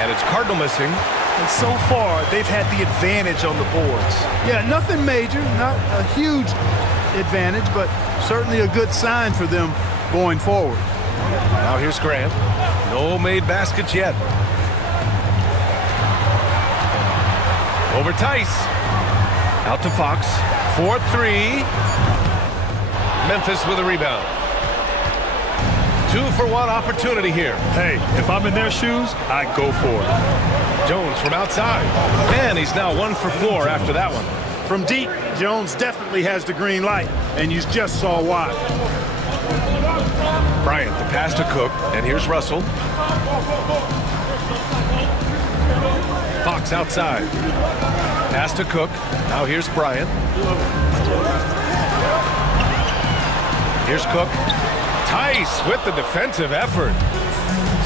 And it's Cardinal missing. And so far, they've had the advantage on the boards. Yeah, nothing major, not a huge advantage, but certainly a good sign for them going forward. Now here's Grant. No made baskets yet. Over Tice. Out to Fox. 4-3. Memphis with a rebound. 2-for-1 opportunity here. Hey, if I'm in their shoes, I'd go for it. Jones from outside. And he's now 1 for 4 after that one. From deep, Jones definitely has the green light, and you just saw why. Bryant, the pass to Cook, and here's Russell. Fox outside. Pass to Cook. Now here's Bryant. Here's Cook. Tice with the defensive effort.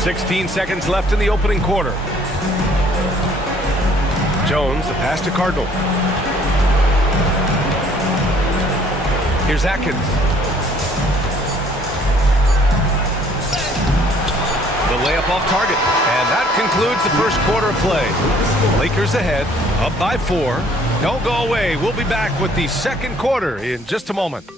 16 seconds left in the opening quarter. Jones, the pass to Cardinal. Here's Atkins. The layup off target. And that concludes the first quarter of play. Lakers ahead, up by 4. Don't go away. We'll be back with the second quarter in just a moment.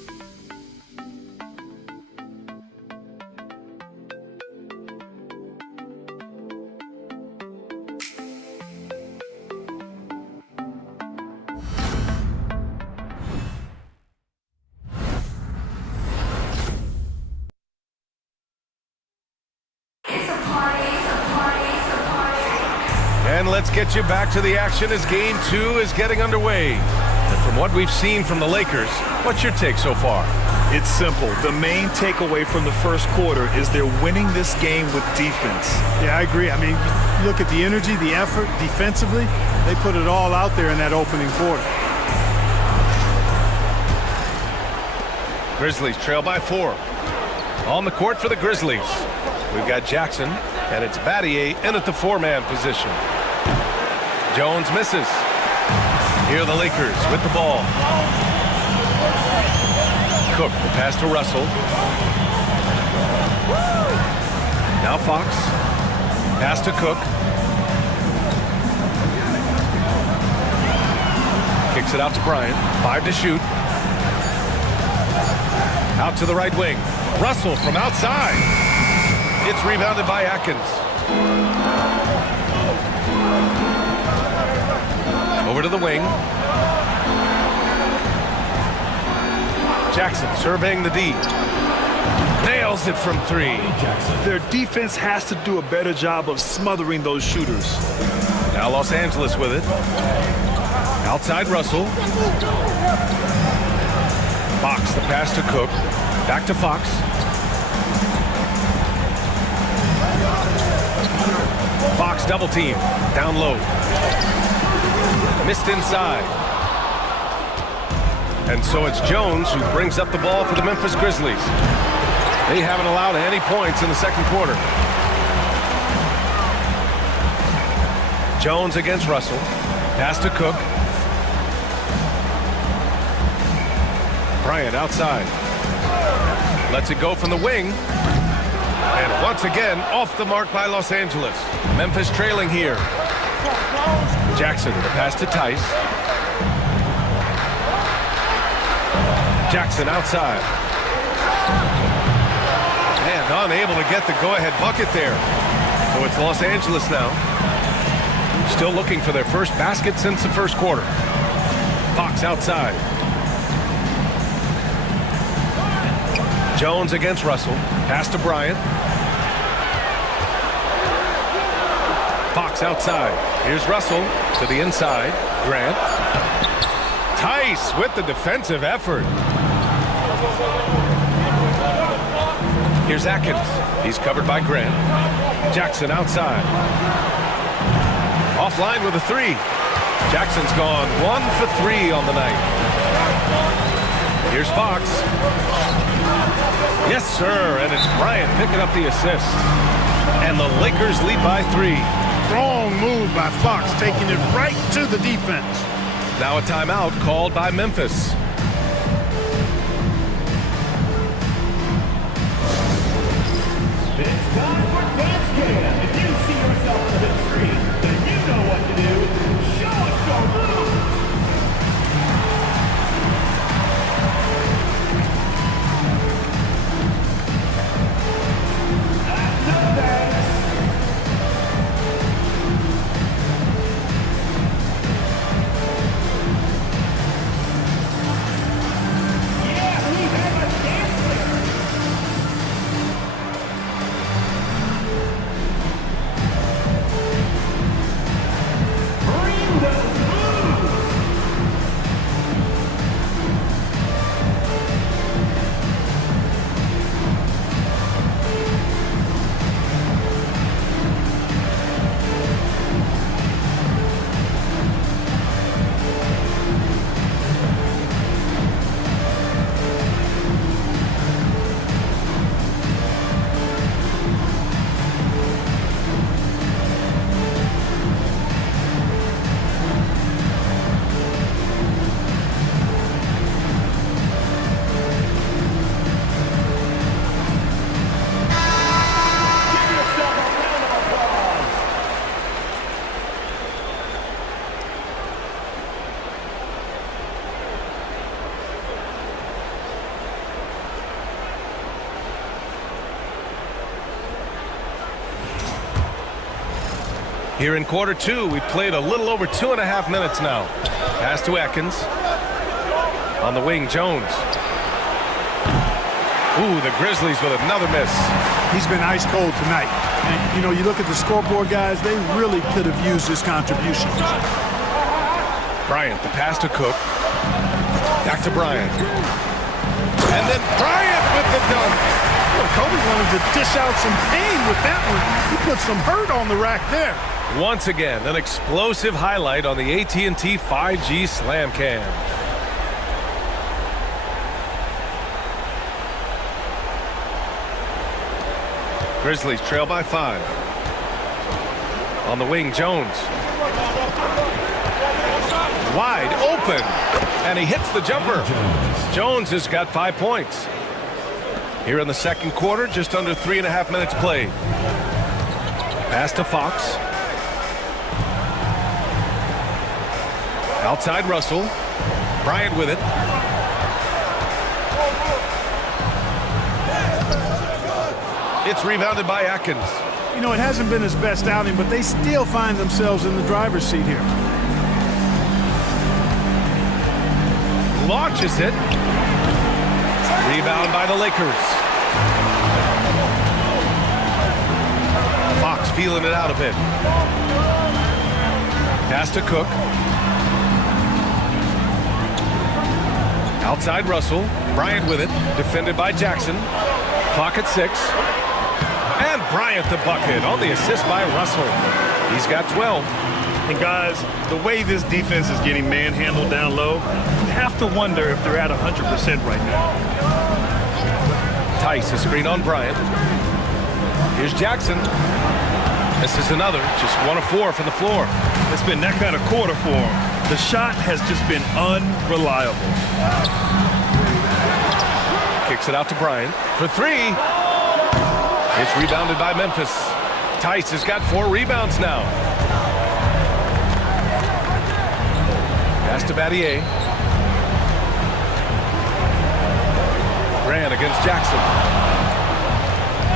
And let's get you back to the action as Game 2 is getting underway. And from what we've seen from the Lakers, what's your take so far? It's simple. The main takeaway from the first quarter is they're winning this game with defense. Yeah, I agree. I mean, look at the energy, the effort defensively. They put it all out there in that opening quarter. Grizzlies trail by 4. On the court for the Grizzlies, we've got Jackson, and it's Battier in at the 4-man position. Jones misses. Here are the Lakers with the ball. Cook, the pass to Russell. Now Fox. Pass to Cook. Kicks it out to Bryant. 5 to shoot. Out to the right wing. Russell from outside. It's rebounded by Atkins. Over to the wing. Jackson surveying the D. Nails it from 3. Their defense has to do a better job of smothering those shooters. Now Los Angeles with it. Outside Russell. Fox, the pass to Cook. Back to Fox. Fox double team. Down low. Missed inside. And so it's Jones who brings up the ball for the Memphis Grizzlies. They haven't allowed any points in the second quarter. Jones against Russell. Pass to Cook. Bryant outside. Lets it go from the wing. And once again, off the mark by Los Angeles. Memphis trailing here. Jackson, the pass to Tice. Jackson outside. And unable to get the go-ahead bucket there. So it's Los Angeles now. Still looking for their first basket since the first quarter. Fox outside. Jones against Russell. Pass to Bryant. Fox Fox outside. Here's Russell to the inside. Grant. Tice with the defensive effort. Here's Atkins. He's covered by Grant. Jackson outside. Offline with a three. Jackson's gone 1 for 3 on the night. Here's Fox. Yes, sir, and it's Bryant picking up the assist. And the Lakers lead by 3. Strong move by Fox, taking it right to the defense. Now a timeout called by Memphis. It's time for Dance Cam. If you see yourself on the screen, then you know what to do. Show us your moves. No thanks. Yeah, we have a dancer. Bring those moves. Give yourself a round of applause. Here in quarter 2, we've played a little over 2.5 minutes now. Pass to Atkins. On the wing, Jones. Ooh, the Grizzlies with another miss. He's been ice cold tonight. And, you know, you look at the scoreboard, guys, they really could have used his contribution. Bryant, the pass to Cook. Back to Bryant. And then Bryant with the dunk. Well, Kobe wanted to dish out some pain with that one. He put some hurt on the rack there. Once again, an explosive highlight on the AT&T 5G Slam Cam. Grizzlies trail by 5. On the wing, Jones. Wide open. And he hits the jumper. Jones has got 5 points. Here in the second quarter, just under 3.5 minutes played. Pass to Fox. Outside Russell. Bryant with it. It's rebounded by Atkins. You know, it hasn't been his best outing, but they still find themselves in the driver's seat here. Launches it. Rebound by the Lakers. Fox feeling it out a bit. Pass to Cook. Outside Russell. Bryant with it. Defended by Jackson. Clock at 6. And Bryant the bucket on the assist by Russell. He's got 12. And guys, the way this defense is getting manhandled down low, you have to wonder if they're at 100% right now. Tice, a screen on Bryant. Here's Jackson. This is another, just 1 of 4 from the floor. It's been that kind of quarter for him. The shot has just been unreliable. Kicks it out to Bryant for 3. It's rebounded by Memphis. Tice has got 4 rebounds now. Pass to Battier. Grant against Jackson.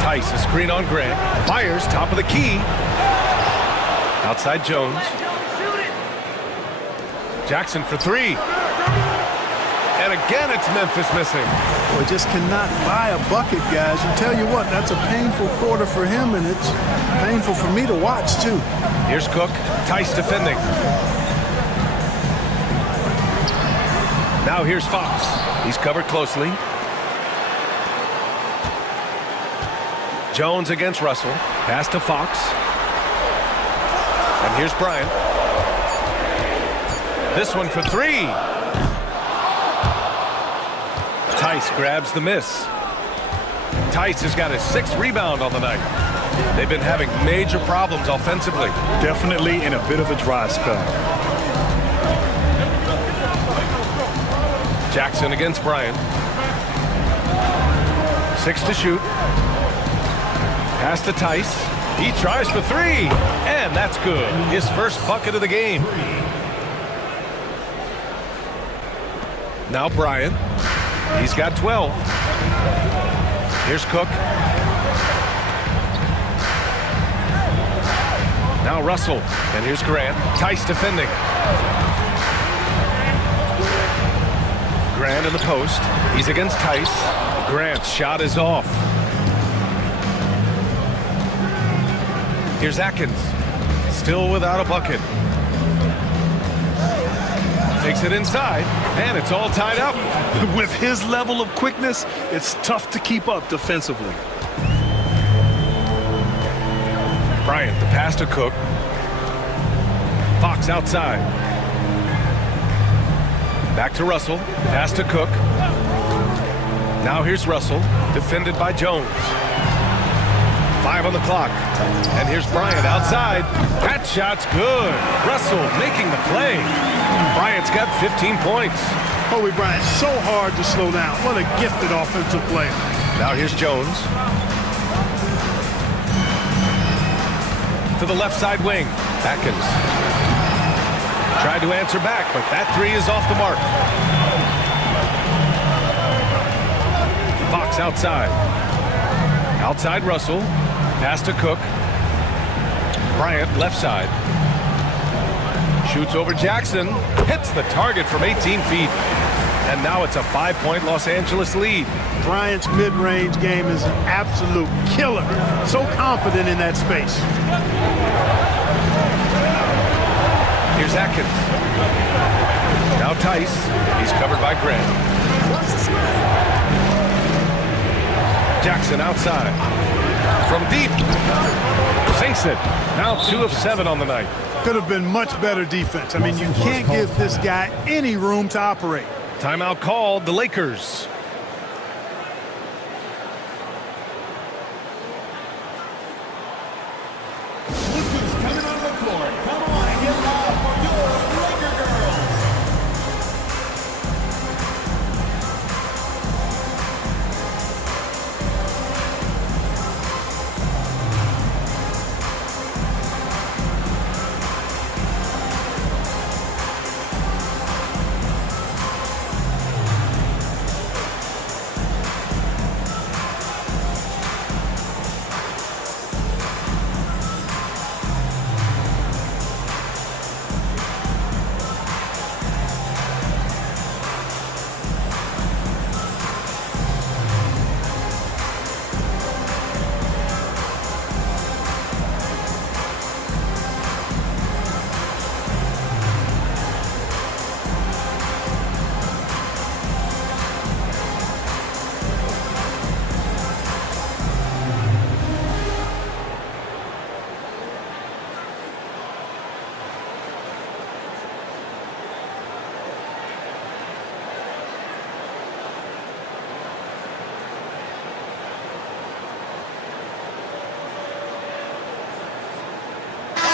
Tice, a screen on Grant. Fires, top of the key. Outside Jones. Jackson for 3. And again, it's Memphis missing. Boy, just cannot buy a bucket, guys. And tell you what, that's a painful quarter for him, and it's painful for me to watch, too. Here's Cook. Tice defending. Now here's Fox. He's covered closely. Jones against Russell. Pass to Fox. And here's Bryant. This one for three. Tice grabs the miss. Tice has got his 6th rebound on the night. They've been having major problems offensively. Definitely in a bit of a dry spell. Jackson against Bryant. 6 to shoot. Pass to Tice. He tries for 3, and that's good. His first bucket of the game. Now Bryant. He's got 12. Here's Cook. Now Russell. And here's Grant. Tice defending. Grant in the post. He's against Tice. Grant's shot is off. Here's Atkins. Still without a bucket. Takes it inside, and it's all tied up. With his level of quickness, it's tough to keep up defensively. Bryant, the pass to Cook. Fox outside. Back to Russell. Pass to Cook. Now here's Russell, defended by Jones. 5 on the clock. And here's Bryant outside. That shot's good. Russell making the play. Bryant's got 15 points. Kobe Bryant, so hard to slow down. What a gifted offensive player. Now here's Jones. To the left side wing. Atkins. Tried to answer back, but that 3 is off the mark. Fox outside. Outside Russell. Pass to Cook. Bryant left side. Shoots over Jackson. Hits the target from 18 feet. And now it's a 5-point Los Angeles lead. Bryant's mid-range game is an absolute killer. So confident in that space. Here's Atkins. Now Tice. He's covered by Grant. Jackson outside. From deep. Sinks it. Now 2 of 7 on the night. Could have been much better defense. I mean, you can't give this guy any room to operate. Timeout called, the Lakers. Look who's coming on the court. Come on and get loud for your Laker girls.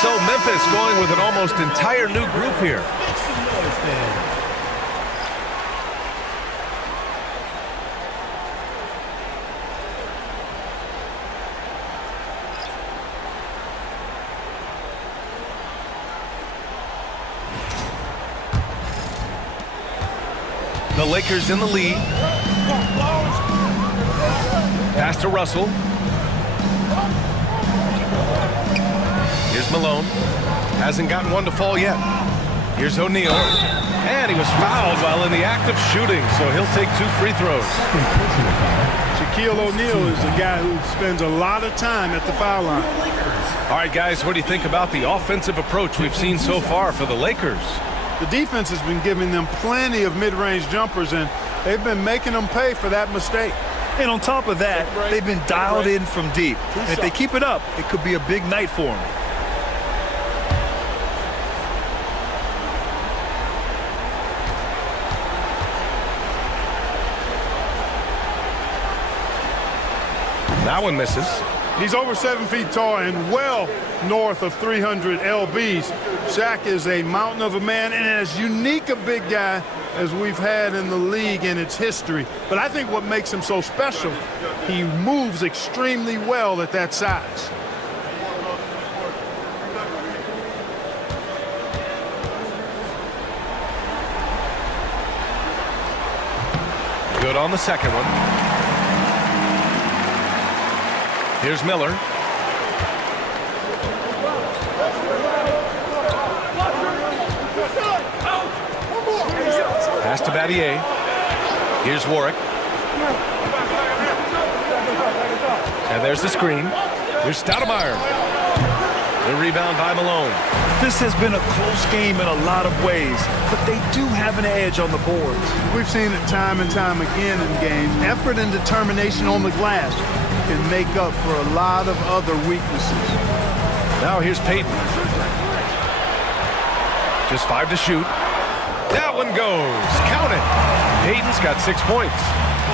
So Memphis going with an almost entire new group here. The Lakers in the lead. Pass to Russell. Here's Malone. Hasn't gotten one to fall yet. Here's O'Neal. And he was fouled while in the act of shooting, so he'll take 2 free throws. Shaquille O'Neal is a guy who spends a lot of time at the foul line. All right, guys, what do you think about the offensive approach we've seen so far for the Lakers? The defense has been giving them plenty of mid-range jumpers, and they've been making them pay for that mistake. And on top of that, they've been dialed in from deep. And if they keep it up, it could be a big night for them. That one misses. He's over 7 feet tall and well north of 300 lbs. Shaq is a mountain of a man and as unique a big guy as we've had in the league in its history. But I think what makes him so special, he moves extremely well at that size. Good on the second one. Here's Miller. Pass to Battier. Here's Warwick. And there's the screen. Here's Stoudemire. The rebound by Malone. This has been a close game in a lot of ways, but they do have an edge on the boards. We've seen it time and time again in games. Effort and determination on the glass can make up for a lot of other weaknesses. Now here's Payton. Just 5 to shoot. That one goes. Count it. Payton's got 6 points.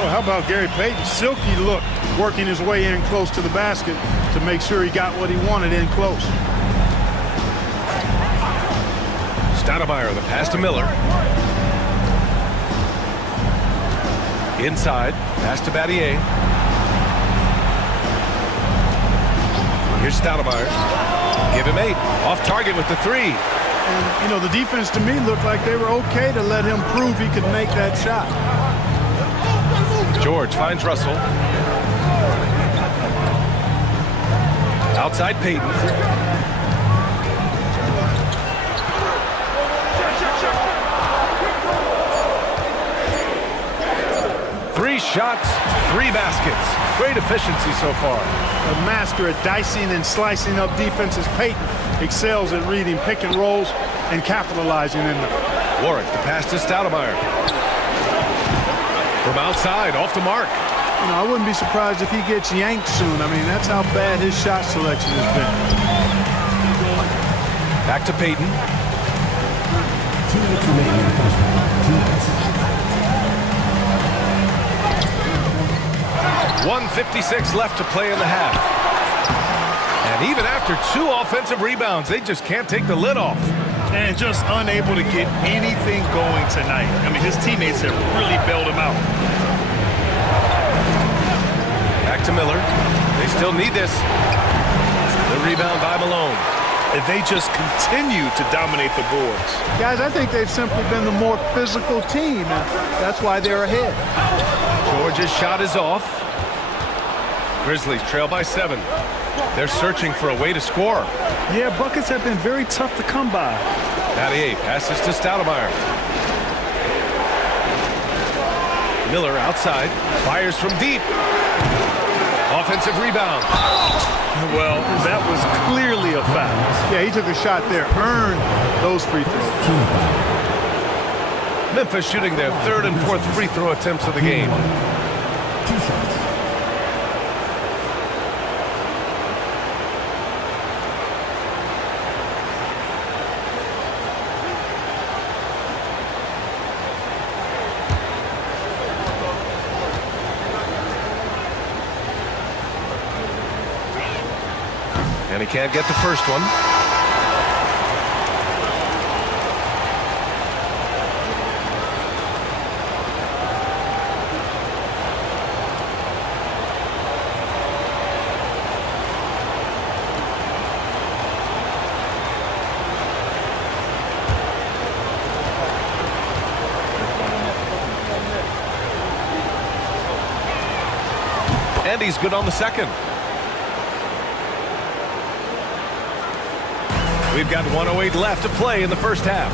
Oh, how about Gary Payton? Silky look, working his way in close to the basket to make sure he got what he wanted in close. Stoudemire, the pass to Miller. Inside, pass to Battier. Here's Stoudemire. Give him 8. Off target with the 3. And, you know, the defense to me looked like they were okay to let him prove he could make that shot. George finds Russell. Outside Payton. Three shots, 3 baskets. Great efficiency so far. A master at dicing and slicing up defenses, Payton excels at reading pick and rolls and capitalizing in them. Warwick, the pass to Stoudemire. From outside, off the mark. You know, I wouldn't be surprised if he gets yanked soon. I mean, that's how bad his shot selection has been. Back to Payton. 2 minutes remaining in the first half. 2 minutes. 1:56 left to play in the half. And even after 2 offensive rebounds, they just can't take the lid off. And just unable to get anything going tonight. I mean, his teammates have really bailed him out. Back to Miller. They still need this. The rebound by Malone. And they just continue to dominate the boards. Guys, I think they've simply been the more physical team. That's why they're ahead. George's shot is off. Grizzlies trail by 7. They're searching for a way to score. Yeah, buckets have been very tough to come by. Battier passes to Stoudemire. Miller outside, fires from deep. Offensive rebound. Well, that was clearly a foul. Yeah, he took a shot there, earned those free throws. Memphis shooting their 3rd and 4th free throw attempts of the game. 2 shots. And he can't get the first one. And he's good on the second. We've got 1:08 left to play in the first half.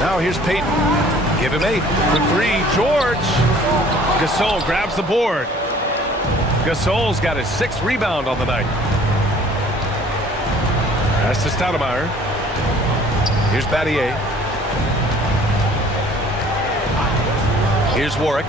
Now here's Peyton. Give him 8 for 3. George. Gasol grabs the board. Gasol's got his 6th rebound on the night. Pass to Stoudemire. Here's Battier. Here's Warwick.